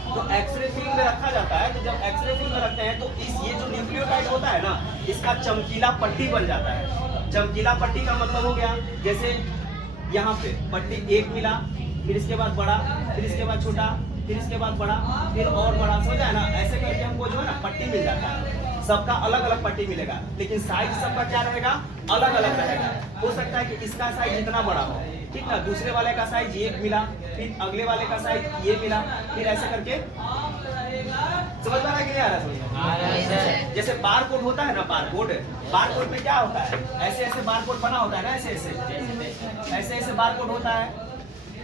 तो एक्सरे फिल्म में रखा जाता है। तो जब एक्सरे फिल्म में रखते हैं तो ये जो न्यूक्लियोटाइड होता है ना, इसका चमकीला पट्टी बन जाता है। चमकीला पट्टी का मतलब हो गया, जैसे यहाँ पे पट्टी एक मिला, फिर इसके बाद बड़ा, फिर इसके बाद छोटा, फिर इसके बाद बड़ा, फिर और बड़ा, समझ आया ना। ऐसे करके हमको जो है ना पट्टी मिल जाता है। सबका अलग अलग पट्टी मिलेगा, लेकिन साइज सबका क्या रहेगा, अलग अलग रहेगा। हो सकता है कि इसका साइज इतना बड़ा हो, ठीक ना, दूसरे वाले का साइज ये मिला, फिर अगले वाले का साइज ये मिला, फिर ऐसे करके समझ में आ रहा है कि नहीं आ रहा। जैसे बार कोड होता है ना, बार कोड में क्या होता है, ऐसे ऐसे बार कोड बना होता है ना, ऐसे ऐसे बार कोड होता है।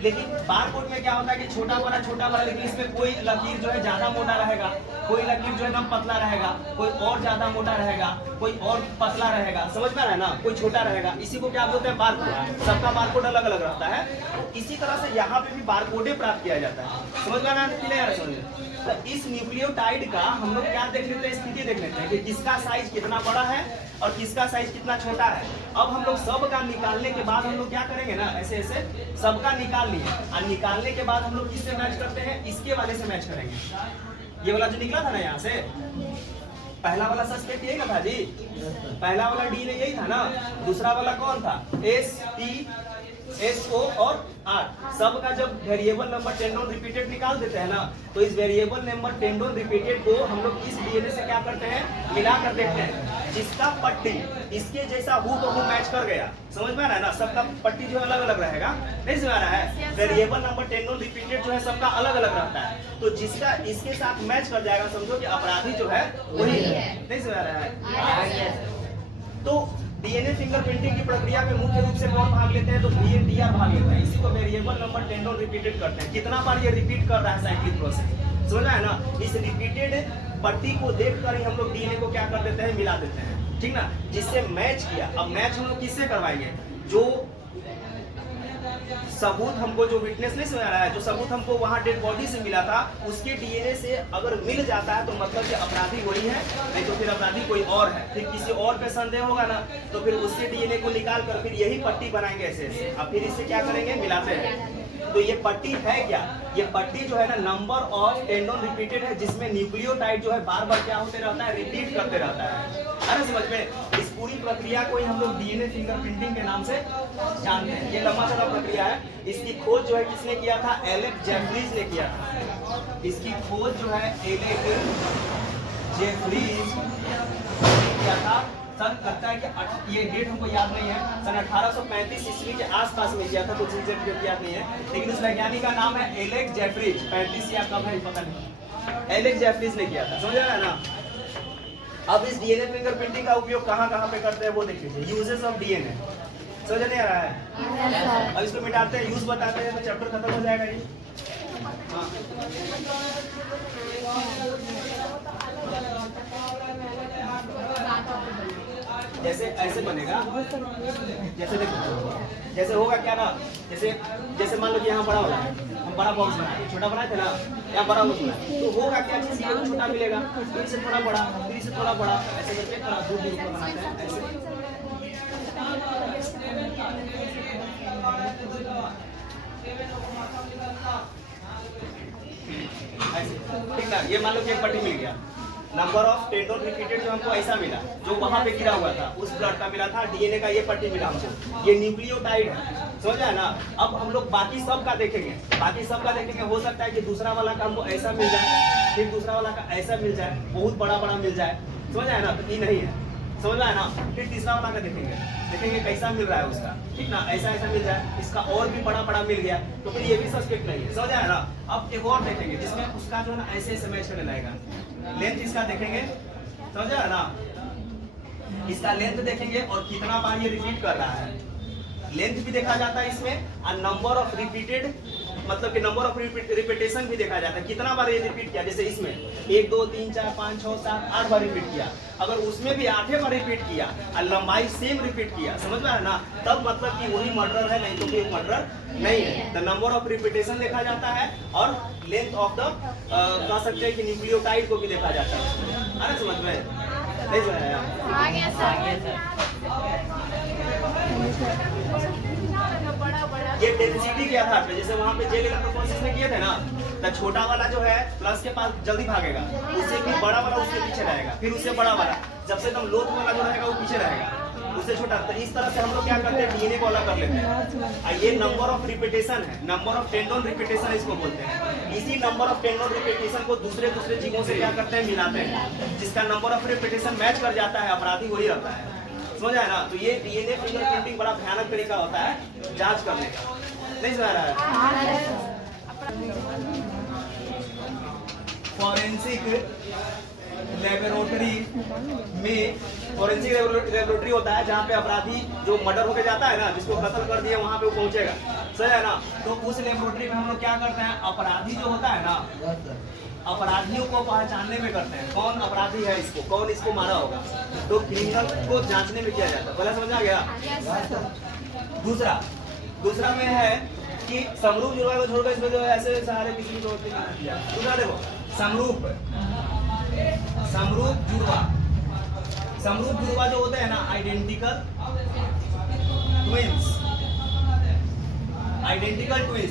लेकिन बार कोड में क्या होता है कि छोटा बड़ा, लेकिन इसमें कोई लकीर जो है ज्यादा मोटा रहेगा, कोई लकीर जो है एकदम पतला रहेगा, कोई और ज्यादा मोटा रहेगा, कोई और पतला रहेगा, समझ में आ रहा है ना, कोई छोटा रहेगा। इसी को क्या बोलते हैं, बार कोड। सबका बार कोड अलग अलग रहता है। तो इसी तरह से यहाँ पे भी बार कोडे प्राप्त किया जाता है। समझ में आ रहा है कि नहीं आ रहा समझ। तो इस न्यूक्लियोटाइड का हम लोग क्या देख लेते हैं, स्थिति देख लेते हैं कि किसका साइज कितना बड़ा है और किसका साइज कितना छोटा है। अब हम लोग सब का निकालने के बाद हम लोग क्या करेंगे ना, ऐसे ऐसे सबका निकाल लिए, और निकालने के बाद हम लोग किससे मैच करते हैं, इसके वाले से मैच करेंगे। ये वाला जो निकला था ना यहाँ से, पहला वाला सस्पेक्ट यही ना था जी, पहला वाला डी ने यही था ना, दूसरा वाला कौन था, SO और R। सब का जब वेरिएबल नंबर टेंडोन रिपीटेड निकाल देते हैं ना, तो इस वेरिएबल नंबर टेंडोन रिपीटेड को हम लोग इस डीएनए से क्या करते हैं, मिला कर देखते हैं। जिसका पट्टी इसके जैसा हूबहू मैच कर गया, समझ में आ रहा है ना, सबका पट्टी जो है अलग अलग रहेगा, नहीं समझ आ रहा है। वेरिएबल नंबर टेंडोन रिपीटेड जो है सबका अलग अलग रहता है। तो जिसका इसके साथ मैच कर जाएगा, समझो कि अपराधी जो है वही है, नहीं समझ आ रहा है। तो डीएनए फिंगरप्रिंटिंग की प्रक्रिया में मुख्य रूप से कौन भाग लेते हैं, तो VNTR भाग लेते हैं। इसी को वेरिएबल नंबर टेंडोन रिपीटेड करते हैं। कितना बार ये रिपीट कर रहा है साइक्लिक प्रोसेस, समझ है ना। इस रिपीटेड पट्टी को देखकर ही हम लोग डीएनए को क्या कर देते हैं, मिला देते हैं, ठीक ना, जिससे मैच किया। अब मैच हम लोग किससे करवाएंगे, जो सबूत हमको, जो विटनेस नहीं सुना रहा है, जो सबूत हमको वहाँ डेड बॉडी से मिला था, उसके डीएनए से अगर मिल जाता है तो मतलब कि अपराधी वही है, नहीं तो फिर अपराधी कोई और है। फिर किसी और पे संदेह होगा ना, तो फिर उससे डीएनए को निकाल कर फिर यही पट्टी बनाएंगे ऐसे ऐसे, अब फिर इससे क्या करेंगे, मिलाते हैं। तो ये पट्टी है क्या? ये पट्टी जो है ना नंबर ऑफ टेंडन रिपीटेड है, जिसमें न्यूक्लियोटाइड जो है बार बार क्या होते रहता है, रिपीट करते रहता है ना समझ में। इस पूरी प्रक्रिया को ही हम लोग डीएनए फिंगरप्रिंटिंग के नाम से जानते हैं। ये लंबा चौड़ा प्रक्रिया है। इसकी खोज जो है किसने किया था? एलेक्स जेफरीज ने किया था। इसकी खोज जो है एलेक्स जेफरीज ने किया था। सन लगता है कि ये डेट हमको याद नहीं है, सन 1835 ईस्वी के आसपास में किया था, कुछ एग्जैक्ट याद नहीं है, लेकिन उस वैज्ञानिक का नाम है एलेक्स जेफरीज। 35 या कब है पता नहीं, एलेक्स जेफरीज ने किया था। समझ आ रहा है ना। अब इस डीएनए फिंगरप्रिंटिंग का उपयोग कहाँ कहाँ पे करते हैं वो देख लीजिए। यूजेस ऑफ डीएनए समझ नहीं आ रहा है। अब इसको मिटाते हैं, यूज बताते हैं तो चैप्टर खत्म हो जाएगा ये। हाँ जैसे ऐसे बनेगा, जैसे देखो जैसे होगा क्या ना, जैसे मान लो कि यहाँ बड़ा हो रहा है, हम बड़ा बॉक्स बनाए, छोटा बनाए थे ना, यहाँ बड़ा बॉक्स बनाए, तो होगा क्या चीज ये छोटा मिलेगा, फिर से थोड़ा बड़ा, फिर से थोड़ा बड़ा, ऐसे करके थोड़ा दूर दूर पर बनाते हैं ऐसे, ठीक ना। ये मान लो कि एक पट्टी मिल गया, नंबर ऑफ टेंडन रिपीटेड जो हमको ऐसा मिला, जो वहां पे गिरा हुआ था उस ब्लड का मिला था, डीएनए का ये पट्टी मिला हमको, ये न्यूक्लियोटाइड है। समझ आया ना। अब हम लोग बाकी सब का देखेंगे, बाकी सब का देखेंगे, हो सकता है कि दूसरा वाला का हमको ऐसा मिल जाए, फिर दूसरा वाला का ऐसा मिल जाए, बहुत बड़ा बड़ा मिल जाए। समझ आया ना, तो ये नहीं है। समझ आया ना। फिर तीसरा वाला का देखेंगे कैसा मिल रहा है उसका, ठीक ना, ऐसा ऐसा मिल जाए, इसका और भी बड़ा बड़ा मिल गया, तो फिर ये भी सस्पेक्ट नहीं है। समझ आया ना। अब एक और देखेंगे जिसमें उसका जो है ना ऐसे ऐसे मैच करने लगेगा, लेंथ इसका देखेंगे, समझ आया ना, इसका लेंथ देखेंगे और कितना बार ये रिपीट कर रहा है, लेंथ भी देखा जाता है इसमें, और नंबर ऑफ रिपीटेड मतलब कि नंबर ऑफ रिपीटेशन भी देखा जाता है, कितना बार ये रिपीट किया। जैसे इसमें 1 2 3 4 5 6 7 8 बार रिपीट किया, अगर उसमें भी 8 बार रिपीट किया और लंबाई सेम रिपीट किया, समझ में आया ना, तब मतलब कि वही मर्डर है, नहीं तो कोई मर्डर नहीं है। द नंबर ऑफ रिपीटेशन देखा जाता है और लेंथ ऑफ द कह सकते हैं कि न्यूक्लियोटाइड को भी देखा जाता है ना, समझ में नहीं समझ ये डेंसिटी के आधार पे, जैसे वहाँ पे जेल इलेक्ट्रोफोरेसिस में किए थे ना, तो छोटा वाला जो है प्लस के पास जल्दी भागेगा, उससे फिर बड़ा वाला उसके पीछे रहेगा, फिर उससे बड़ा वाला, जब से एकदम लोथ वाला जो रहेगा वो पीछे रहेगा, उससे छोटा। तो इस तरह से हम लोग क्या करते हैं, डीएनए को अलग कर लेते हैं। ये नंबर ऑफ रिपीटेशन है, नंबर ऑफ टेंडन रिपीटेशन इसको बोलते हैं। इसी नंबर ऑफ टेंडन रिपीटेशन को दूसरे दूसरे जीवों से क्या करते हैं, मिलाते हैं, जिसका नंबर ऑफ रिपीटेशन मैच कर जाता है, अपराधी वही रहता है। समझ आया ना। तो ये डीएनए फिंगरप्रिंटिंग बड़ा भयानक तरीका होता है जांच करने का, नहीं समझ रहा है। फॉरेंसिक लेबोरेटरी में, फॉरेंसिक लेबोरेटरी होता है जहाँ पे अपराधी जो मर्डर होके जाता है ना, जिसको कत्ल कर दिया वहाँ पे वो पहुंचेगा, सही है ना। तो उस लेबोरेटरी में हम लोग क्या करते हैं, अपराधी जो होता है ना, अपराधियों को पहचानने में करते हैं, कौन अपराधी है, इसको कौन इसको मारा होगा, तो क्रिमिनल को जांचने में किया जाता है। पहले समझ आ गया। दूसरा में है कि समरूप जुड़वा को छोड़कर इसमें जो है ऐसे सारे किसी को किया। दूसरा देखो समरूप जुड़वा जो होते हैं ना, आइडेंटिकल ट्विंस।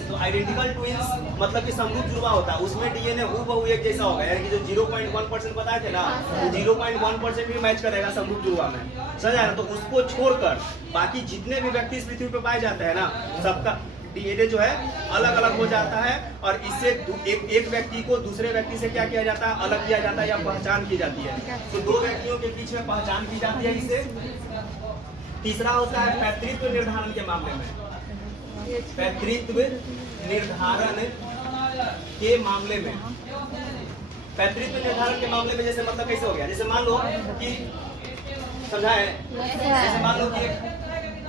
तो आइडेंटिकल ट्विंस मतलब कि समरूप जुड़वा होता है, उसमें डीएनए हूबहू एक जैसा होगा, यानी कि जो 0.1% बताए थे ना, 0.1% भी मैच करेगा समरूप जुड़वा में, समझ आया ना। तो उसको छोड़कर बाकी जितने भी व्यक्ति इस पृथ्वी पे पाए जाते हैं ना, सबका डीएनए जो है अलग अलग हो जाता है, और इससे एक व्यक्ति को दूसरे व्यक्ति से क्या किया जाता है, अलग किया जाता है या पहचान की जाती है। तो दो व्यक्तियों के बीच में पहचान की जाती है इससे। तीसरा होता है पैतृत्व निर्धारण के मामले में, पैतृत्व निर्धारण के मामले में, पैतृत्व निर्धारण के मामले में जैसे मतलब कैसे हो गया, जैसे मान लो कि समझाए, जैसे मान लो कि एक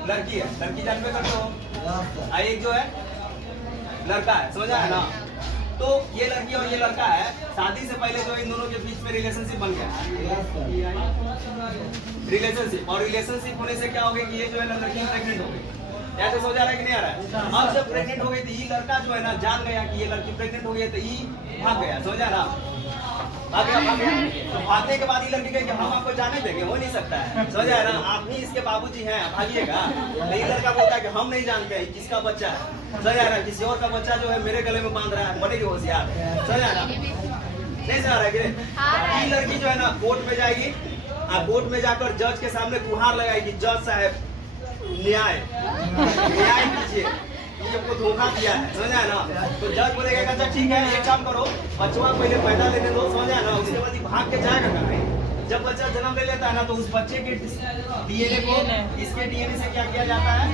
लड़की है, लड़की जन्म करते हो, एक जो है लड़का है, समझ आया ना। तो ये लड़की और ये लड़का है, शादी से पहले जो इन दोनों के बीच में रिलेशनशिप बन गया, रिलेशनशिप, और रिलेशनशिप होने से क्या हो गया कि ये जो है लड़की प्रेग्नेंट हो गई। ऐसे समझ आ रहा है कि नहीं आ रहा है। अब जब प्रेग्नेंट हो गई तो ये लड़का जो है ना जान गया कि ये लड़की प्रेग्नेंट हो गई, तो ये भाग गया, समझ आ रहा। तो भागने के बाद ये लड़की कहेगी हम आपको जाने देंगे, हो नहीं सकता है, समझ आया ना? आप ही इसके बाबूजी हैं, भागिएगा। तो ये लड़का बोलता है कि हम नहीं जानते हैं किसका बच्चा है, समझ आया ना? किसी और का बच्चा जो है मेरे गले में बांध रहा है, बनेगी होशियार, समझ आया ना? नहीं समझ रहा है? ये लड़की जो है ना कोर्ट में जाएगी, कोर्ट में जाकर जज के सामने गुहार लगाएगी, जज साहब न्याय कीजिए, ये हमको धोखा दिया है, समझ आया ना? तो जज बोलेगा अच्छा ठीक है, एक काम करो, बच्चा पहले पैदा लेने दो, समझ आया ना? उसके बाद भाग के जाएगा कहाँ? जब बच्चा जन्म ले लेता है ना तो उस बच्चे के डीएनए को इसके डीएनए से क्या किया जाता है?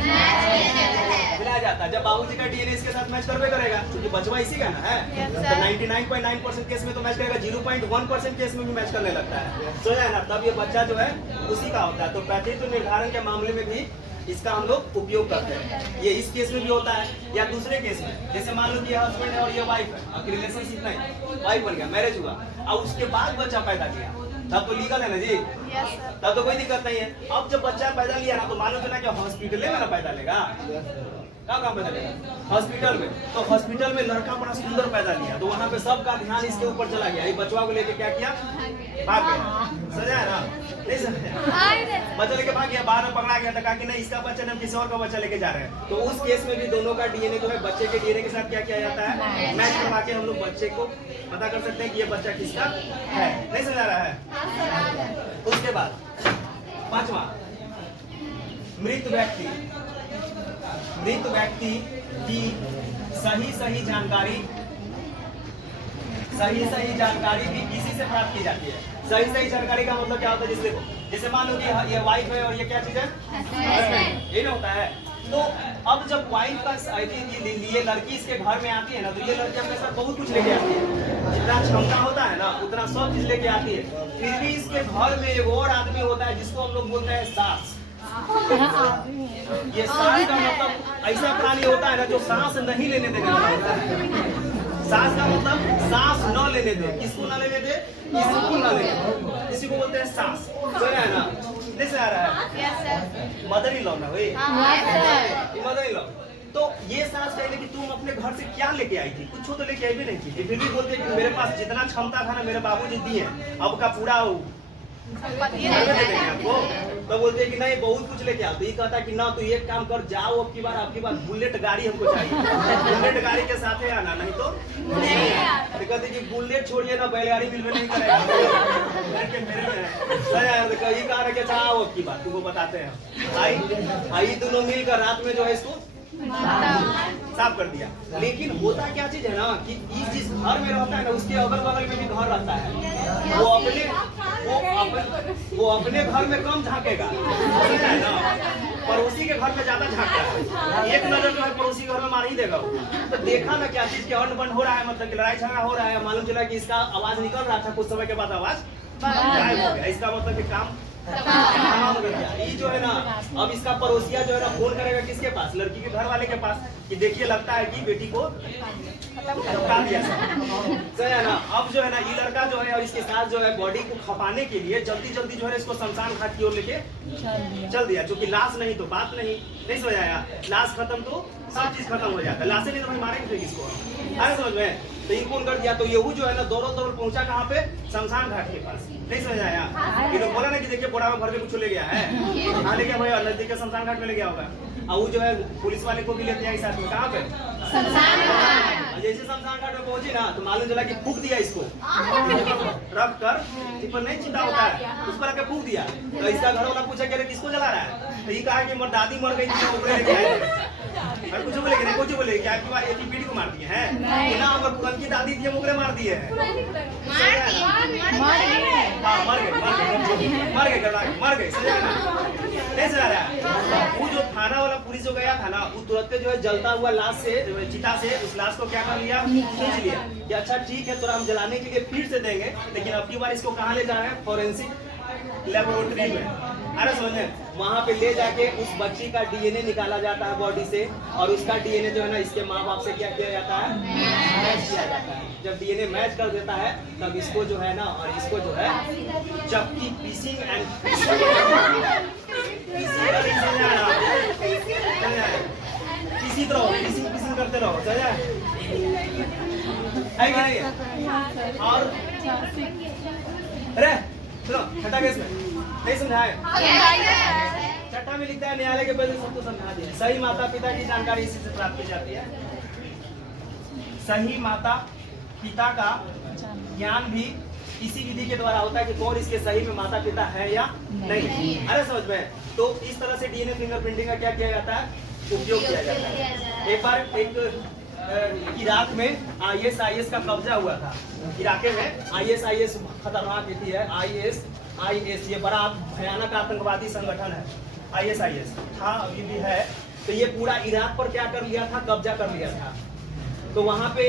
मिलाया जाता है। जब बाबूजी का डीएनए इसके साथ मैच करवे करेगा, क्योंकि बचवा इसी का ना है, तो 99.9% केस में तो मैच करेगा, 0.1% केस में भी मैच करने लगता है, समझ आया ना? तब ये बच्चा जो है उसी का होता है। तो प्रतित्व निर्धारण के मामले में भी इसका हम लोग उपयोग करते हैं। ये इस केस में भी होता है या दूसरे केस में, जैसे मान लो कि ये हस्बैंड है और ये वाइफ है, अब रिलेशनशिप नहीं, वाइफ बन गया, मैरिज हुआ, और उसके बाद बच्चा पैदा किया, तब तो लीगल है ना जी? तब तो कोई दिक्कत नहीं है। अब जब बच्चा पैदा लिया ना तो मानो ना कि हॉस्पिटल में ना पैदा लेगा, कहाँ पैदा लेगा? हॉस्पिटल में। तो हॉस्पिटल में लड़का बड़ा सुंदर पैदा लिया, तो वहाँ पे सबका ध्यान इसके ऊपर चला गया, ये बचवा को लेके क्या किया? भाग गया, सजा है ना? नहीं समझा? बच्चा लेके भाग गया, बाहर में पकड़ा गया, तो कहा कि नहीं इसका बच्चा नहीं, किसी और का बच्चा लेके जा रहे हैं। तो उस केस में भी दोनों का डीएनए जो है बच्चे के डीएनए के साथ क्या किया जाता है? मैच करवा के हम लोग बच्चे को पता कर सकते हैं कि ये बच्चा किसका है। नहीं समझा रहा है? उसके बाद पांचवा, मृत व्यक्ति की सही जानकारी भी किसी से प्राप्त की जाती है। सही जानकारी का मतलब क्या होता है? जैसे मान लो कि ये वाइफ है और ये क्या चीज है? ये ना होता है। तो अब जब वाइफ का ये लड़की इसके घर में आती है ना, तो ये लड़की अपने साथ बहुत कुछ लेके आती है, जितना क्षमता होता है ना उतना सब चीज लेके आती है। फिर भी इसके घर में एक और आदमी होता है जिसको हम लोग बोलते हैं सास। ये सास का मतलब ऐसा प्राणी होता है ना जो सांस नहीं लेने देने वाला होता है। सांस का मतलब सांस न लेने दे, किसको न लेने दे? किसी को न लेने दे, इसी को बोलते हैं सांस, समझ रहा है ना? नहीं आ रहा है? मदर इन लॉ ना वही, मदर इन लॉ। तो ये सांस कहने कि तुम अपने घर से क्या लेके आई थी? कुछ तो लेके आई भी नहीं थी, फिर भी बोलते कि मेरे पास जितना क्षमता था ना मेरे बाबूजी दिए, अब का पूरा आपको। तो बोलते हैं कि नहीं बहुत कुछ लेके आओ, तो ये कहता है कि ना तो एक काम कर, जाओ आपकी बार बुलेट गाड़ी हमको चाहिए, बुलेट गाड़ी के साथ है आना, नहीं तो नहीं। कहते कि बुलेट छोड़िए ना, बैलगाड़ी मिलवे नहीं करेगा, ये कहा रहे जाओ आपकी बात तुमको बताते हैं। आई दोनों मिलकर रात में जो है इसको साफ कर दिया। लेकिन होता क्या चीज है ना कि जिस घर में रहता है ना उसके अगल बगल में भी घर रहता है, वो अपने घर में कम झांकेगा, है ना? पड़ोसी के घर में ज्यादा झांकता है, एक नजर जो है पड़ोसी घर में मार ही देगा। तो देखा ना क्या चीज के अन्न बंद हो रहा है, मतलब लड़ाई झगड़ा हो रहा है, मालूम चला कि इसका आवाज निकल रहा था, कुछ समय के बाद आवाज गायब हो गया। इसका मतलब कि काम ये जो है ना, अब इसका पड़ोसिया जो है ना फोन करेगा किसके पास? लड़की के घर वाले के पास, कि देखिए लगता है कि बेटी को खपा दिया सही है ना। अब जो है ना ये लड़का जो है और इसके साथ जो है बॉडी को खपाने के लिए जल्दी जो है इसको शमशान घाट की ओर लेके चल दिया, क्योंकि लाश नहीं तो बात नहीं समझ आया। लाश खत्म तो सब चीज खत्म हो जाता है, लाशें नहीं तो भाई मारेंगे किसको, अरे समझ में? तो ये कौन कर दिया? तो यहू जो है ना दौड़ पहुंचा कहाँ पे? शमशान घाट के पास। नहीं समझ आया? ये लोग बोला ना कि देखिए बोरा में भर के कुछ ले गया है, कहाँ ले गया भैया? नजदीक के शमशान घाट में ले गया होगा। और वो जो है पुलिस वाले को भी लेते हैं साथ में, कहाँ पे? जैसे शमशान घाट में पहुंची ना तो मालूम चला कि फूक दिया इसको, रख कर पर नहीं चिंता होता है, उस पर आके फूक दिया। तो इसका घर वाला पूछा कि किसको जला रहा है? तो ये कहा कि मेरी दादी मर गई थी, कुछ बोलेगी नहीं, कुछ बोलेगी क्या आपकी बात एक पीढ़ी को मार दिए हैं ना? अगर पुरानी दादी थी मुगले मार दिए हैं, मर गए नहीं सजा रहा है। वो जो थाना वाला पुलिस जो गया था ना वो तुरंत जो है जलता हुआ लाश से, चिता से उस लाश को क्या कर लिया? खींच लिया कि अच्छा ठीक है तो हम जलाने के लिए फिर से देंगे, लेकिन अब की बार इसको कहाँ ले जा रहे हैं? फॉरेंसिक लेबोरेटरी में। अरे समझे, वहाँ पे ले जाके उस बच्ची का डीएनए निकाला जाता है बॉडी से, और उसका डीएनए जो है ना इसके माँ बाप से क्या किया जाता है? मैच किया जाता है। जब डीएनए मैच कर देता है तब इसको जो है ना और इसको जो है चक्की पीसिंग करते रहो, समझा है कि नहीं? और अरे सुनो, छठा केस में नहीं समझाए? छठा में लिखता है न्यायालय के पहले सबको समझा दिया। सही माता पिता की जानकारी इसी से प्राप्त की जाती है। सही माता पिता का ज्ञान भी इसी विधि के द्वारा होता है कि कौन इसके सही में माता पिता है या नहीं। अरे समझ में? तो इस तरह से डीएनए फिंगरप्रिंटिंग का क्या किया जाता है, उपयोग किया जाता है। एक बार एक इराक में ISIS का कब्जा हुआ था। इराक में ISIS खतरनाक विधि है। ISIS ये बड़ा भयानक आतंकवादी संगठन है। ISIS हाँ अभी भी है। तो ये पूरा इराक पर क्या कर लिया था, कब्जा कर लिया था। तो वहाँ पे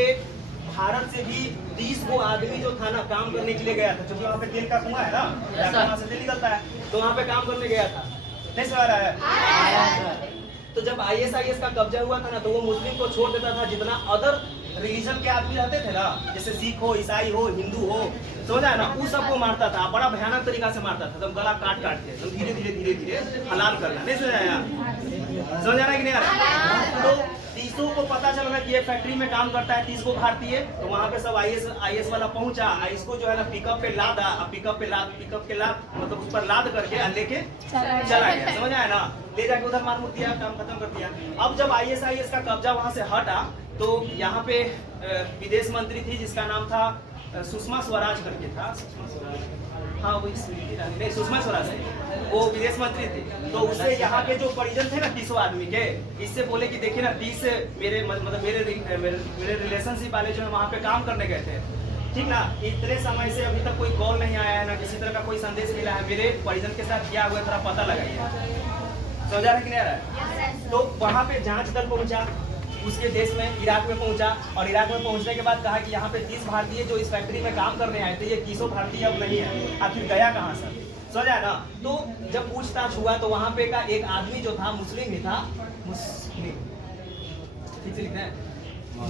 भारत से भी 30 गो आदमी जो था ना काम करने के लिए गया था, क्योंकि वहाँ पे तेल का कुआं है ना, वहाँ से तेल निकलता है, तो वहाँ पे काम करने गया था। नहीं समझ रहा है? तो जब ISIS का कब्जा हुआ था ना, तो वो मुस्लिम को छोड़ देता था। जितना अदर रिलीजन के आदमी रहते थे ना, जैसे सिख हो, ईसाई हो, हिंदू हो, समझ आया ना, उस सबको मारता था। बड़ा भयानक तरीका से मारता था, एकदम गला काट काट के, एकदम धीरे धीरे धीरे धीरे हलाल करना। नहीं समझ आया? समझ आ रहा है कि नहीं आ रहा? तो 30 को पता चला कि ये फैक्ट्री में काम करता है, 30 को भारतीय। तो वहाँ पे सब IS वाला पहुंचा, इसको जो है ना पिकअप पे लादा, पिकअप के लाद मतलब उस पर लाद करके लेके चला गया। समझ आया ना? ले जाके उधर मार मुर दिया, काम खत्म कर दिया। अब जब ISIS का कब्जा वहाँ से हटा, तो यहाँ पे विदेश मंत्री थी जिसका नाम था सुषमा स्वराज करके था। हाँ वो स्मृति ईरानी नहीं, सुषमा स्वराज है, वो विदेश मंत्री थी। तो उससे यहाँ के जो परिजन थे ना 30 आदमी के, इससे बोले कि देखिए ना 30 मेरे मतलब मेरे रिलेशनशिप वाले जो है वहाँ पे काम करने गए थे, ठीक ना, इतने समय से अभी तक कोई कॉल नहीं आया है ना किसी तरह का कोई संदेश मिला है, मेरे परिजन के साथ क्या हुआ थोड़ा पता लगाइए। समझ आ रहा है कि नहीं आ रहा है? तो वहाँ पे जांच दल पहुंचा उसके देश में, इराक में पहुंचा, और इराक में पहुंचने के बाद कहा कि यहाँ पे 30 भारतीय जो इस फैक्ट्री में काम करने आए थे, ये 30 भारतीय अब नहीं है, आखिर गया कहाँ से? समझ आया ना? तो जब पूछताछ हुआ तो वहाँ पे का एक आदमी जो था मुस्लिम ही था, मुस्लिम ठीक से लिखना है,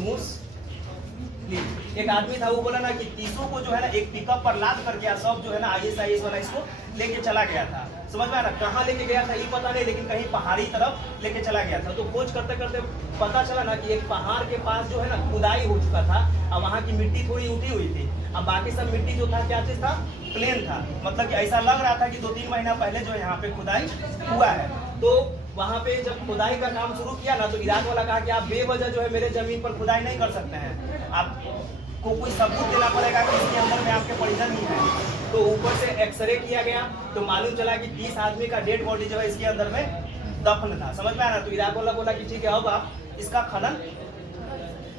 मुस्लिम एक आदमी था। वो बोला ना कि 30 को जो है ना एक पिकअप पर लाद कर गया, सब जो है ना ISIS वाला इसको लेके चला गया था। समझ में आ रहा? कहाँ लेके गया था ये पता नहीं, लेकिन कहीं पहाड़ी तरफ लेके चला गया था। तो खोज करते करते पता चला ना कि एक पहाड़ के पास जो है ना खुदाई हो चुका था, और वहाँ की मिट्टी थोड़ी उठी हुई थी, अब बाकी सब मिट्टी जो था क्या चीज था, प्लेन था। मतलब कि ऐसा लग रहा था कि 2-3 महीना पहले जो यहाँ पे खुदाई हुआ है। तो वहाँ पे जब खुदाई का काम शुरू किया ना, तो इराक वाला कहा कि आप बेवजह जो है मेरे जमीन पर खुदाई नहीं कर सकते हैं, आपको कोई सबूत देना पड़ेगा कि इसके अंदर में आपके परिजन ही है। तो ऊपर से एक्सरे किया गया, तो मालूम चला कि 30 आदमी का डेड बॉडी जो है इसके अंदर में दफन था। समझ में आ रहा? तो इराक वाला बोला कि ठीक है अब आप इसका खनन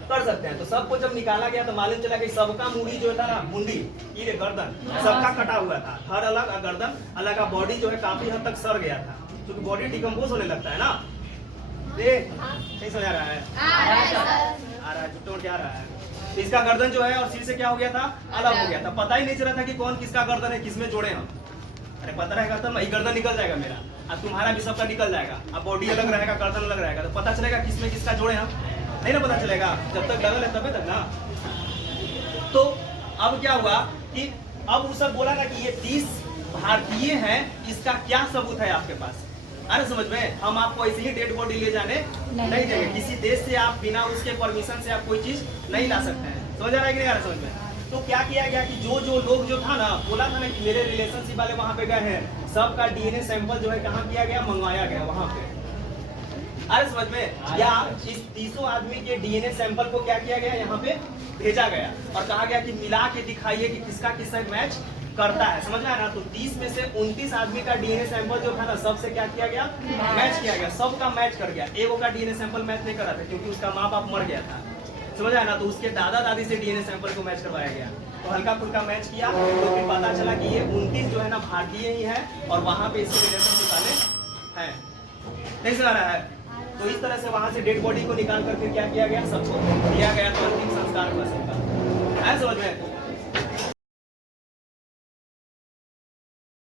कर सकते हैं। तो सबको जब निकाला गया तो मालूम चला कि सबका मुंडी जो था ना, मुंडी ये गर्दन सबका कटा हुआ था, हर अलग गर्दन अलग का, बॉडी जो है काफी हद तक सड़ गया था, क्योंकि बॉडी डिकम्पोज होने लगता है ना। नहीं समझ आ रहा है? आ रहा है, जुट्टों क्या आ रहा है? तो इसका गर्दन जो है और सिर से क्या हो गया था, अलग हो गया था। पता ही नहीं चल रहा था कि कौन किसका गर्दन है, किसमें जोड़े हम। अरे पता रहेगा तब ये गर्दन निकल जाएगा मेरा, अब तुम्हारा भी सबका निकल जाएगा, अब बॉडी अलग रहेगा, गर्दन अलग रहेगा, तो पता चलेगा किसमें किसका जोड़े हम, नहीं ना पता चलेगा, जब तक लगल है तभी तक ना। तो अब क्या हुआ कि अब वो सब बोला ना कि ये 30 भारतीय हैं, इसका क्या सबूत है आपके पास? अरे समझ में, हम आपको ऐसे ही डेड बॉडी ले जाने नहीं देंगे, किसी देश से आप बिना उसके परमिशन से आप कोई चीज नहीं ला सकते हैं। समझ आ रहा है कि नहीं आ रहा समझ में? तो क्या किया गया कि जो जो लोग जो था ना, बोला था ना कि मेरे रिलेशनशिप वाले वहां पे गए हैं, सबका DNA सैंपल जो है कहाँ किया गया, मंगवाया गया वहां पे। अरे समझ में, या इस 30 आदमी के DNA सैंपल को क्या किया गया, यहाँ पे भेजा गया और कहा गया कि मिला के दिखाइए कि किसका किससे मैच करता है। समझ में आया ना? तो 30 में से 29 आदमी का DNA सैंपल जो था ना, सबसे क्या किया गया, मैच किया गया, सबका मैच कर गया। एगो का DNA सैंपल मैच नहीं कर रहा था क्योंकि उसका माँ बाप मर गया था। समझ आया ना? तो उसके दादा दादी से DNA सैंपल को मैच करवाया गया, तो हल्का फुल्का मैच किया, तो फिर पता चला कि ये 29 जो है ना भारतीय ही है और वहाँ पे इसके रिलेशनशिप वाले हैं। नहीं सुना रहा है? तो इस तरह से वहाँ से डेड बॉडी को निकाल कर फिर क्या किया गया, सबको दिया गया, तो अंतिम संस्कार हुआ सबका। है समझ में?